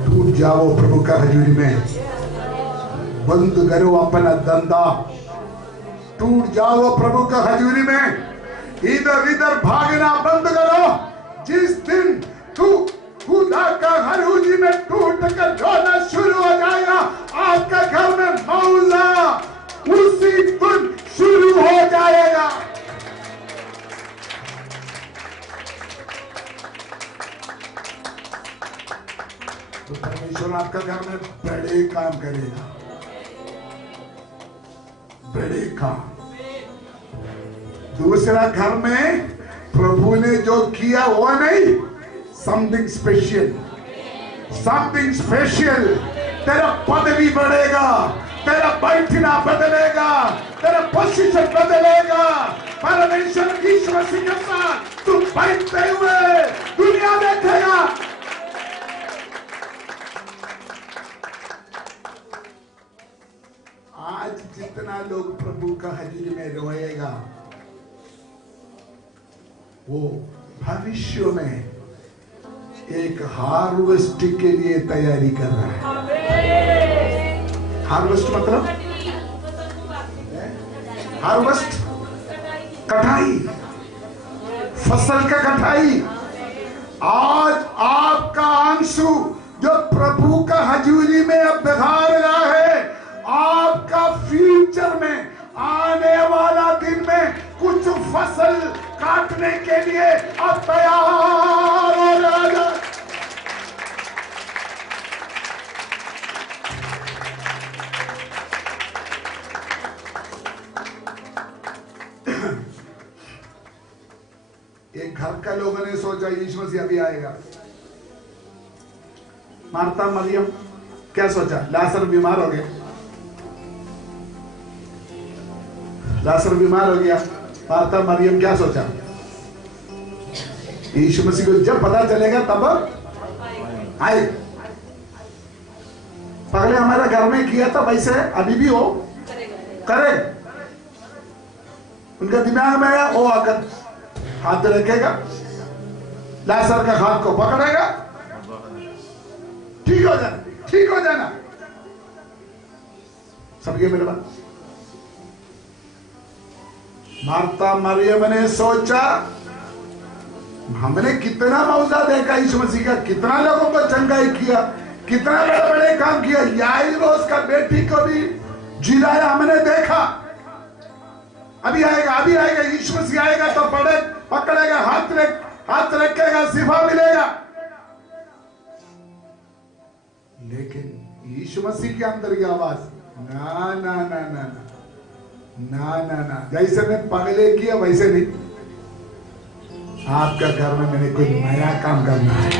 टूट जाओ प्रभु का हजूरी में, बंद करो अपना धंधा, टूट जाओ प्रभु का हजूरी में, इधर इधर भागना बंद करो। जिस दिन तू खुदा का हजूरी में टूट कर रोना शुरू हो जाएगा, आपका घर में मौला उसी दिन शुरू हो जाएगा। तो परमेश्वर आपका घर में बड़े काम करेगा, बड़े काम। दूसरा, घर में प्रभु ने जो किया वो नहीं, समथिंग स्पेशल, समथिंग स्पेशल। तेरा पदवी बढ़ेगा, तेरा बैठना बदलेगा, तेरा पोजीशन बदलेगा। परमेश्वर की ईश्वर के साथ तुम बैठते हुए दुनिया देखेगा। आज जितना लोग प्रभु का हजूरी में रोएगा, वो भविष्य में एक हार्वेस्ट के लिए तैयारी कर रहा है। हार्वेस्ट मतलब हार्वेस्ट, कटाई, फसल का कटाई। आज आपका आंसू जो प्रभु का हजूरी में अब बहा रहा है, आपका फ्यूचर में आने वाला दिन में कुछ फसल काटने के लिए अब तैयार हो जाएगा। एक घर का लोगों ने सोचा यीशु मसीह अभी आएगा। मार्था मरियम क्या सोचा? लाजर बीमार हो गया, लाजर बीमार हो गया। मार्था मरियम क्या सोचा? यीशु मसीह को जब पता चलेगा तब आए। पहले हमारे घर में किया था, वैसे अभी भी हो करे। उनका दिमाग में आया, वो आकर हाथ रखेगा, लाजर का हाथ को पकड़ेगा, ठीक हो जाना, ठीक हो जाना। समझिए मेरे बात? मार्था मरियम ने सोचा हमने कितना मौजा देखा यीशु मसीह का, कितना लोगों को चंगाई किया, कितना बड़े बड़े काम किया। याइरोस का बेटी को भी जिलाया हमने देखा। अभी आएगा, अभी आएगा, यीशु मसीह आएगा तो बड़े पकड़ेगा, हाथ रखेगा, शिफा मिलेगा। लेकिन यीशु मसीह के अंदर की आवाज, ना ना ना ना ना ना ना ना, जैसे मैं पगले किया वैसे नहीं। आपका घर में मैंने कोई नया काम करना है,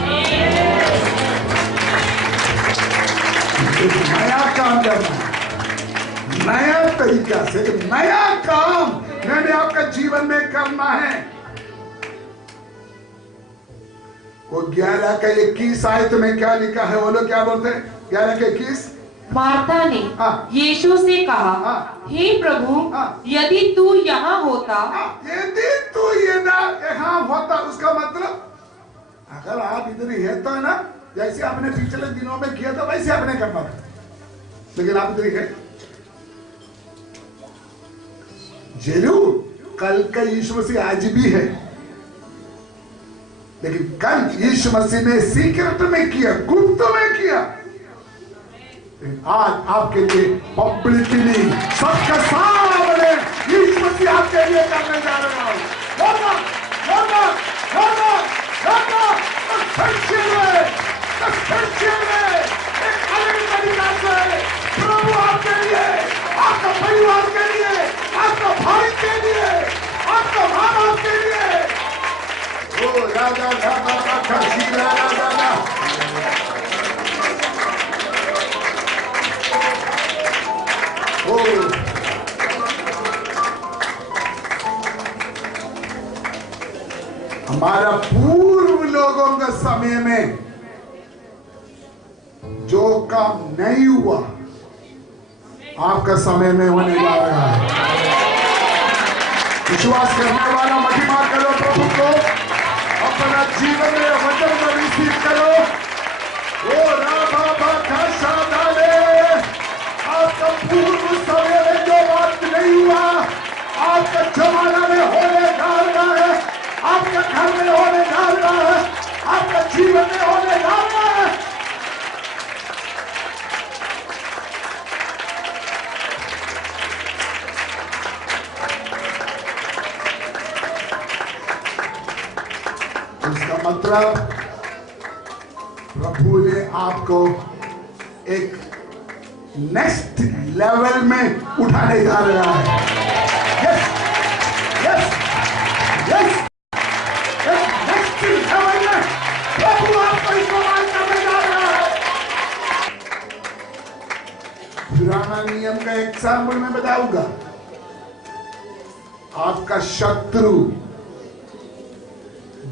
कुछ नया काम करना है, नया तरीका से नया काम मैंने आपका जीवन में करना है। वो 11 का 21 आयत में क्या लिखा है, वो लोग क्या बोलते हैं? 11 का 21। मार्था ने यीशु से कहा, हे प्रभु, यदि तू यहाँ होता। यदि तू यहाँ होता, उसका मतलब अगर आप इधर ही है तो है ना, जैसे आपने पिछले दिनों में किया था वैसे आपने करना था, लेकिन आप इधर ही है। जरूर कल का यीशु मसीह आज भी है, लेकिन कल यीशु मसीह ने सीक्रेट में किया, गुप्त में किया। आज आपके लिए पब्लिकली सबके सामने यीशु मसीह आपके लिए करने जा रहे हैं। एक अलग तरीका से प्रभु आपके लिए, आपका परिवार के लिए, आपका भाई के लिए, आपका माँ बाप के लिए। ओ राजा राजा राजा शीला राजा ओ हमारा पूर्व लोगों के समय में जो काम नहीं हुआ आपका समय में होने जा रहा है। विश्वास करने वाला महिमा करो प्रभु को, अपना जीवन में वचन में रिसीव करो। ओ राबा का शादाले, आपका पूर्व समय में जो बात नहीं हुआ आपका जमाना में होने जा रहा है, आपका घर में होने जा रहा है, आपका जीवन में होने जा रहा है। इसका मतलब प्रभु ने आपको एक नेक्स्ट लेवल में उठाने जा रहा है। Yes yes yes, next level में प्रभु आपको इस्तेमाल करने जा रहा है। पुराना नियम का एग्जाम्पल मैं बताऊंगा। आपका शत्रु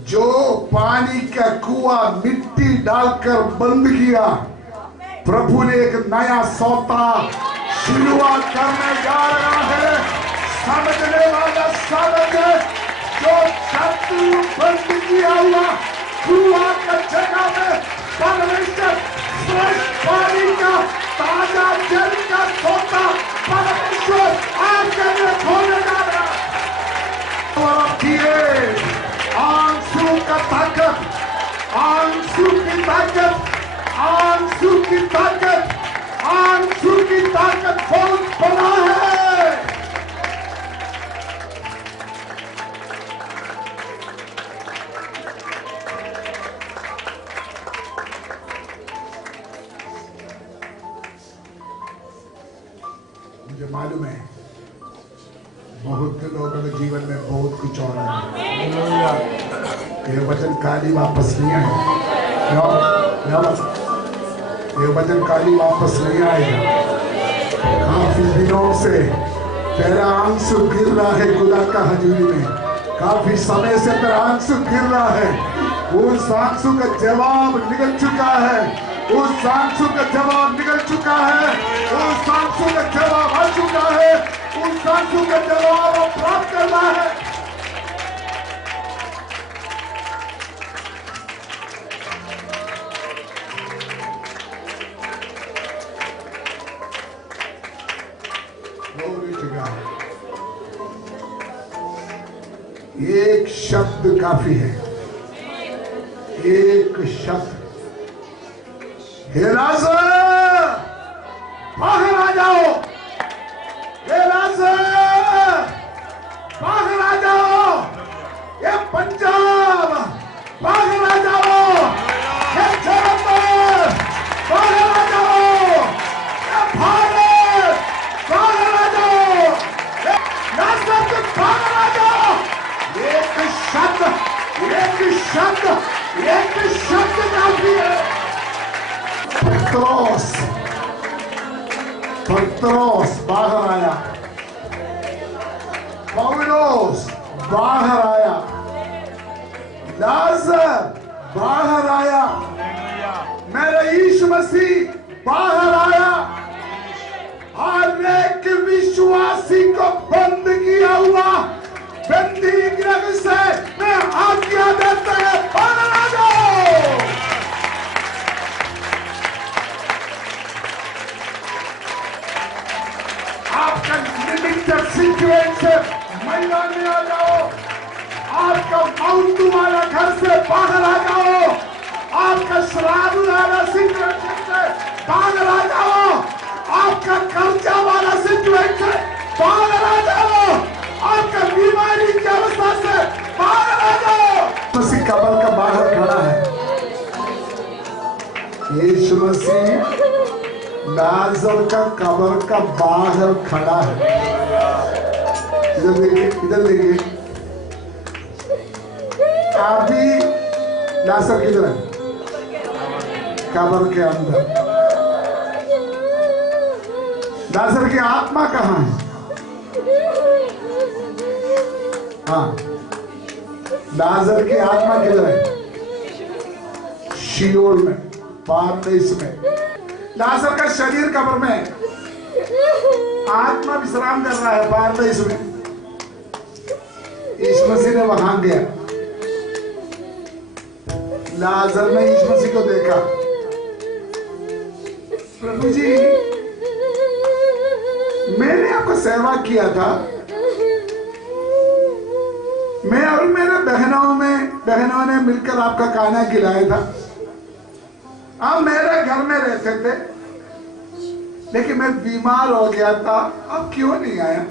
जो पानी का कुआं मिट्टी डालकर बंद किया, प्रभु ने एक नया सौदा शुरुआत करने जा रहा है। समझने वाला समझे, जो शत्रु बंद किया हुआ कुआं का जगह में परमेश्वर स्वच्छ पानी का ताजा जल का सौदा परमेश्वर आपके लिए खोलने जा रहा है। आंसू का ताकत, आंसू की ताकत, आंसू की ताकत, आंसू की ताकत बहुत बड़ा है। मुझे मालूम है बहुत लोगों के जीवन में बहुत कुछ हो रहा है। ये वचन काली वापस नहीं आएगा, ये वचन काली वापस नहीं आएगा। काफी दिनों से तेरा आंसू गिर रहा है खुदा का हजूरी में, काफी समय से तेरा आंसू गिर रहा है। उस आंसू का जवाब निकल चुका है, उस आंसू का जवाब निकल चुका है, उस आंसू का जवाब आ चुका है, उस आंसू का जवाब अब प्राप्त करना है। एक शब्द काफी है, एक शब्द, हे लाज़र बाहर आ जाओ, हे लाज़र बाहर आ जाओ, ये पंजाब बाहर आ जाओ, ये जलंधर बाहर आ जाओ, ये भारत पत्रोस बाहर आया, पौलोस बाहर आया, लाजर बाहर आया, मेरा यीशु मसीह बाहर आया। हर एक विश्वासी को बंद किया हुआ बंदी गृह से मैं आज्ञा देता है, बाहर आ जाओ। आपका लिमिटेड सिचुएशन मैदान में आ जाओ, आपका मौत वाला घर से बाहर आ जाओ, आपका श्राप वाला सिचुएशन से बाहर आ जाओ, आपका कर्जा वाला सिचुएशन बाहर आ जाओ, आपका बीमारी की अवस्था से बाहर आ जाओ। मसीह कब्र का बाहर खड़ा है, यीशु मसीह लाजर का कब्र का बाहर खड़ा है। इधर देखिए, इधर देखिए, अभी लाजर किधर है? कब्र के अंदर। लाजर की आत्मा कहाँ है? हाँ, लाजर की आत्मा किधर है? शियोल में, पारदेश में। लाजर का शरीर कब्र में, आत्मा विश्राम कर रहा है पारदेश में। यीशु मसीह ने वहां गया, लाजर ने यीशु मसीह को देखा, प्रभु जी मैंने आपको सेवा किया था, मैं और मेरे बहनों ने मिलकर आपका खाना खिलाया था, आप मेरे घर में रहते थे, लेकिन मैं बीमार हो गया था, आप क्यों नहीं आया?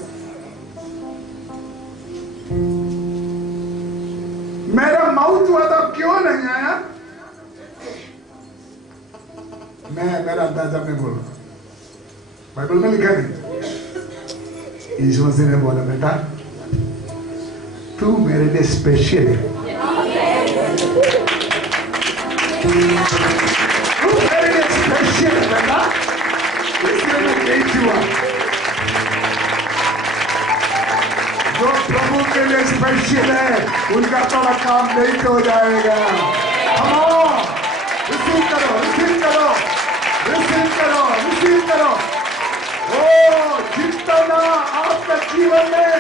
मेरा मौत हुआ था, क्यों नहीं आया? मैं मेरा अंदाजा में बोल रहा, बाइबल में लिखा नहीं। यीशु मसीह ने बोला, बेटा तू मेरे लिए स्पेशल है, तू मेरे लिए स्पेशल है बेटा, इसलिए मैं यही हुआ। जो प्रभु के लिए स्पेशल है उनका थोड़ा काम नहीं हो जाएगा। रिसीव करो, रिसीव करो, रिसीव करो, रिसीव करो। ओ जितना आपका जीवन में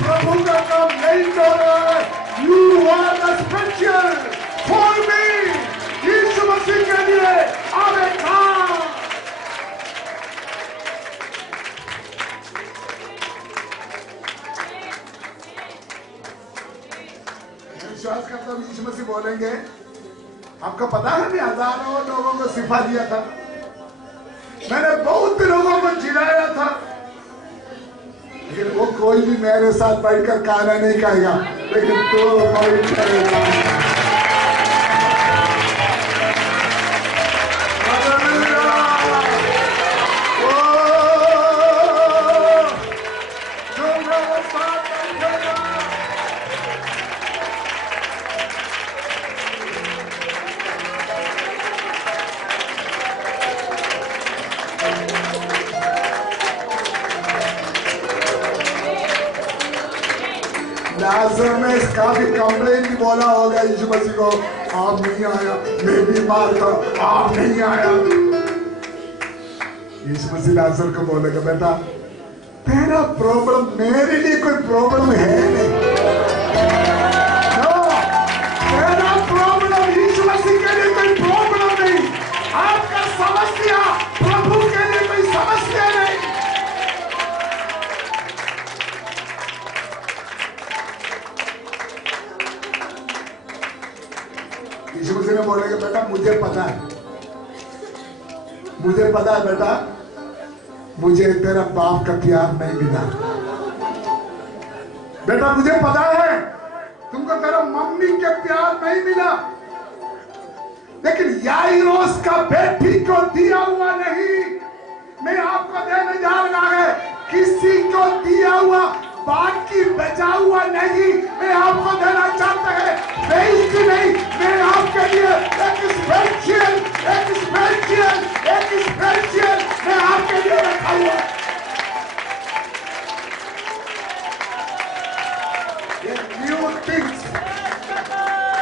प्रभु का काम नहीं कर रहा है, you are the special for me. Yeshu Masih के लिए आप एक काम। विश्वास करता हूं यीशु मसीह बोलेंगे, आपको पता है मैं हजारों लोगों को शिफा दिया था, मैंने बहुत लोगों को जिलाया था, लेकिन वो कोई भी मेरे साथ बैठकर खाना नहीं खाएगा, लेकिन तो बैठ करेगा। लाजर ने काफी कंप्लेन भी बोला होगा यीशु मसीह को, आप नहीं आया, मैं बीमार था, आप नहीं आया। यीशु मसीह लाजर को बोलेगा, बेटा तेरा प्रॉब्लम मेरे लिए कोई प्रॉब्लम है नहीं, तेरा प्रॉब्लम यीशु मसीह के लिए कोई प्रॉब्लम नहीं, आपका समस्या प्रभु के लिए कोई समस्या नहीं। यीशु मसीह ने बोलेगा, बेटा मुझे पता है, मुझे पता है बेटा, मुझे तेरा बाप का प्यार नहीं मिला, बेटा मुझे पता है तुमको तेरा मम्मी के प्यार नहीं मिला, लेकिन याईरोस का बेटी को दिया हुआ नहीं, मैं आपको देने जा रहा है किसी को दिया हुआ बाकी बचा हुआ नहीं मैं आपको देना चाहता है, बेइज्जती नहीं, मैं आपके लिए एक स्पेशल मैं आपके लिए रखा हुआ न्यू थिंग्स।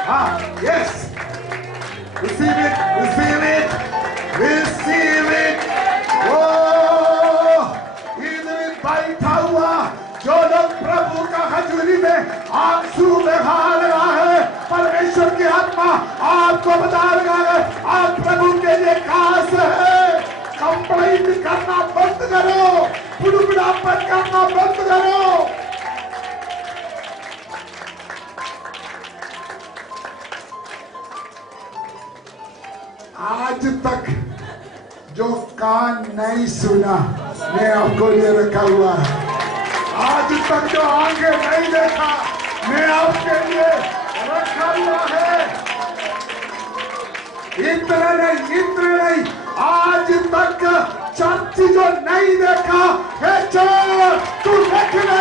हाँ, yes, receive it, receive it, receive it। बैठा हुआ जो लोग प्रभु का हजूरी में आंसू बहा रहा है, परमेश्वर की आत्मा आपको बता रहा है आप प्रभु के लिए खास है। कंप्लेंट करना बंद करो, बुड़बुड़ापन करना बंद करो। आज तक जो कान नहीं सुना मैं आपको लिए रखा हुआ है, आज तक जो आंखें नहीं देखा मैं आपके लिए रखा हुआ है। इतना नहीं, आज तक चर्च जो नहीं देखा है चोर तू देखने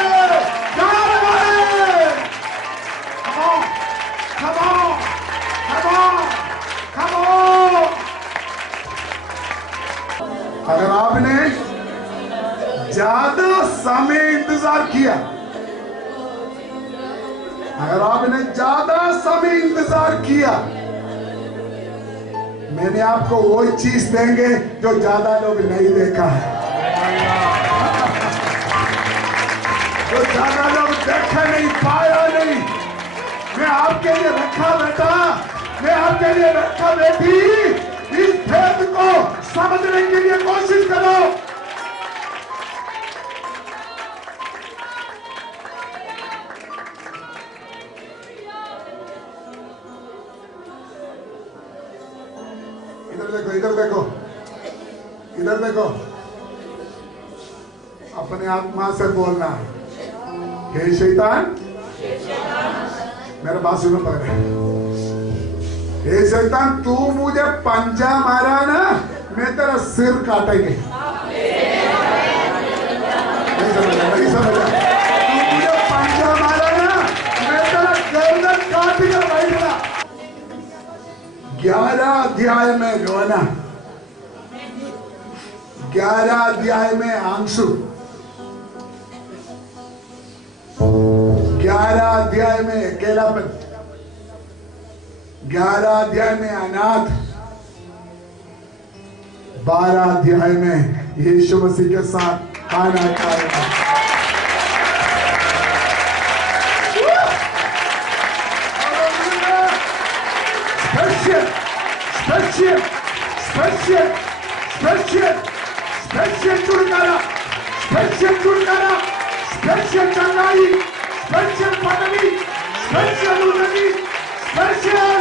जा रहा है। Come on। अगर आपने ज्यादा समय इंतजार किया, अगर आपने ज्यादा समय इंतजार किया, मैंने आपको वो चीज देंगे जो ज्यादा लोग नहीं देखा है, जो ज्यादा लोग देखा नहीं, पाया नहीं। मैं आपके लिए रखा बेटा, मैं आपके लिए रखा बेटी। इस भेद को समझने के लिए कोशिश करो। इधर देखो, अपने आत्मा से बोलना, हे शैतान, मेरा बात सुनो पकड़े। हे शैतान, तू मुझे पंजा मारा ना, मैं तेरा सिर काटेंगे। नहीं समझा। तू मुझे पंजा मारा ना, मैं तेरा गर्दन काट के बैठना। 11 अध्याय में रोना, 11 अध्याय में आंसू, 11 अध्याय में अकेलापन, 11 अध्याय में अनाथ, 12 अध्याय में यीशु मसीह के साथ खाना खाएगा। स्पेशल छुटकारा, स्पेशल चंगाई, स्पेशल पदवी, स्पेशल उन्नति, स्पेशल।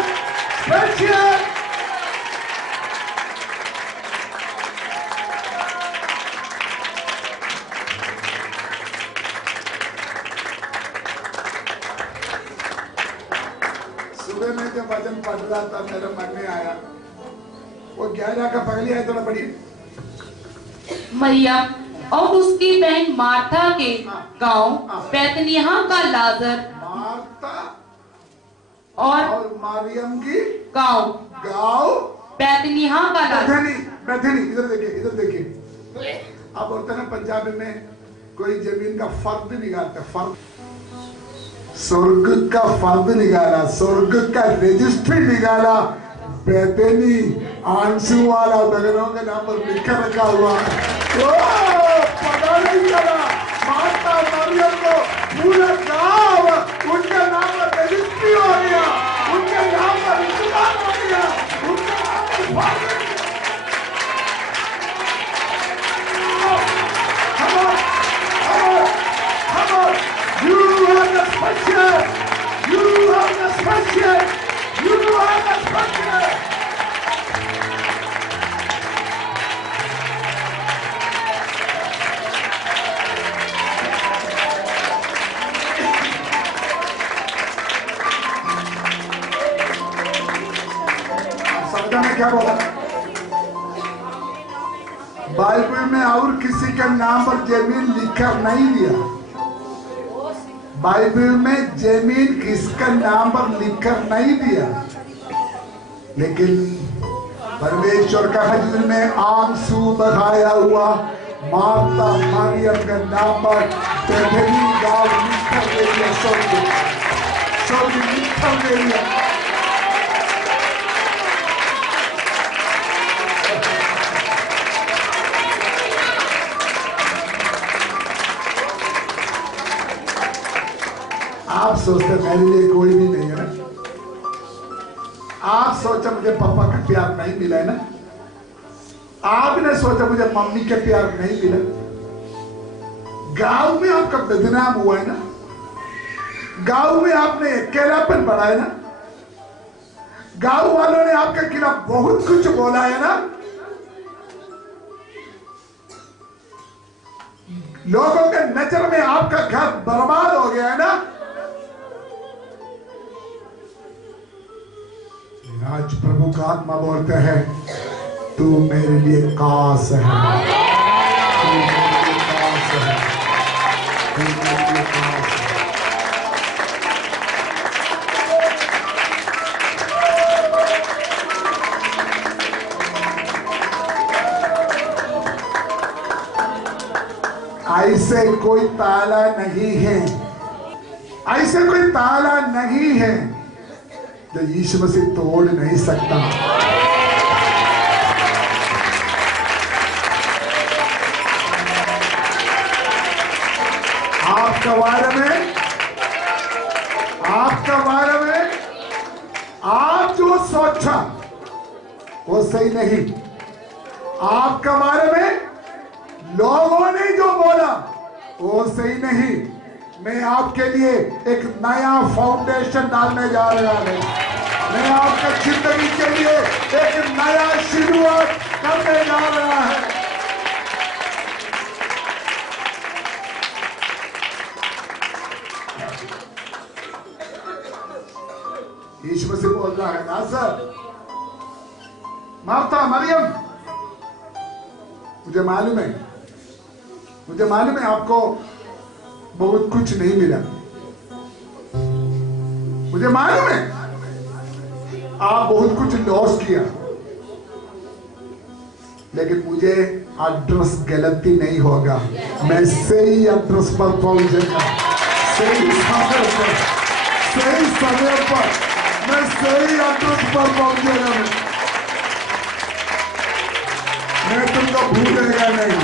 सुबह में जब वचन पढ़ रहा था मेरे मन में आया, वो 11 का पगली आया, थोड़ा पढ़िए। मरियम और उसकी बहन मार्था के गांव बैतनिय्याह का लाजर, मार्था और मरियम की गांव बैतनिय्याह का लाजर। बैतनी, इधर देखिए। आप बोलते हैं ना पंजाबी में कोई जमीन का फर्द निकालता है, फर्द, स्वर्ग का फर्द निकाला, स्वर्ग का रजिस्ट्री निकाला। बैतनी आंसू वाला नगरों के नाम पर लिखा रखा हुआ है। पता नहीं चला माता मरियम को पूरा गांव उनके नाम पर रजिस्ट्री हो गया, उनके नाम पर इंतजार हो गया, उनके नाम पर क्या बोला? बाइबल में और किसी के नाम पर जमीन लिखकर नहीं दिया, बाइबल में जमीन किसका नाम पर लिखकर नहीं दिया, लेकिन परमेश्वर का हजूर में आंसू बहाया हुआ माता मरियम के नाम पर बेथनी गांव लिखकर दे दिया। सब लिखकर दे दिया। आप सोचते मेरे लिए कोई भी नहीं है ना, आप सोचा मुझे पापा का प्यार नहीं मिला है ना, आपने सोचा मुझे मम्मी का प्यार नहीं मिला, गांव में आपका बदनाम हुआ है ना, गांव में आपने अकेलापन बढ़ा है ना, गांव वालों ने आपके खिलाफ बहुत कुछ बोला है ना, लोगों के नजर में आपका घर बर्बाद हो गया है ना। आज प्रभु का आत्मा बोलते हैं तू मेरे लिए खास है, तू मेरे लिए खास है, तू मेरे लिए खास है। ऐसे कोई ताला नहीं है, ऐसे कोई ताला नहीं है जो यीशु मसीह तोड़ नहीं सकता। आपका बारे में आप जो सोचा वो सही नहीं, आपका बारे में लोगों ने जो बोला वो सही नहीं। मैं आपके लिए एक नया फाउंडेशन डालने जा रहा हूं, मैं आपके जिंदगी के लिए एक नया शुरुआत करने जा रहा है। यीशु मसीह बोल रहा है ना सर, मार्था मरियम, मुझे मालूम है आपको बहुत कुछ नहीं मिला, मुझे मालूम है आप बहुत कुछ लॉस किया, लेकिन मुझे एड्रेस गलती नहीं होगा, मैं सही एड्रेस पर पहुंचेगा, सही समय पर मैं सही एड्रेस पर पहुंचेगा। मैं तुमको भूलेगा नहीं,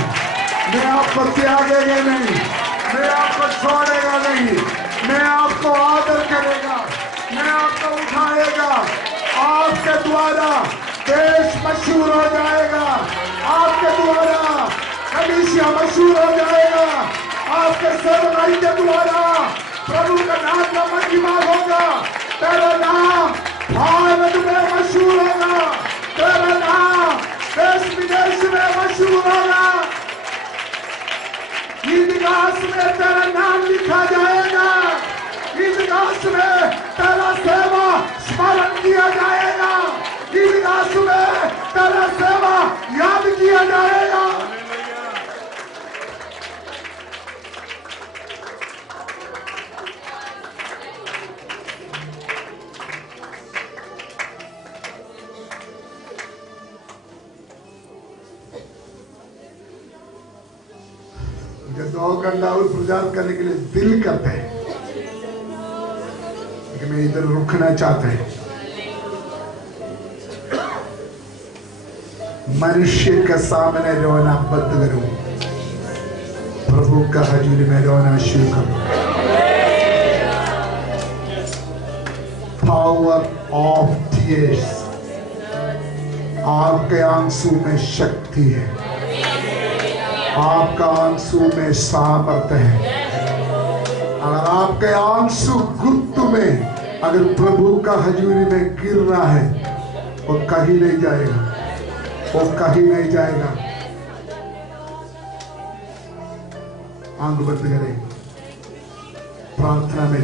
मैं आपको त्यागेगा नहीं, मैं आपको छोड़ेगा नहीं, मैं आपको आदर करेगा, मैं आपको उठाएगा, आपके द्वारा देश मशहूर हो जाएगा, आपके द्वारा कलीसिया मशहूर हो जाएगा, आपके सेवकाई के द्वारा प्रभु का नाम का महिमा होगा, तेरा नाम भारत में मशहूर होगा, तेरा नाम देश विदेश में मशहूर होगा, इतिहास में तेरा नाम लिखा जाएगा, इतिहास में तेरा सेवा स्मरण किया जाएगा, इतिहास में तेरा सेवा याद किया जाएगा। मुझे 2 घंटा और प्रचार करने के लिए दिल करते हैं, लेकिन मैं इधर रुकना चाहता है। मनुष्य के सामने रोना बंद करूं, प्रभु का हजूरी में रोना शुरू करूं। पावर ऑफ टीयर्स, आपके आंसू में शक्ति है, आपका आंसू में सामर्थ्य है। अगर आपके आंसू गुप्त में अगर प्रभु का हजूरी में गिर रहा है, वो कहीं नहीं जाएगा, वो कहीं नहीं जाएगा। आंख बंद करें, प्रार्थना में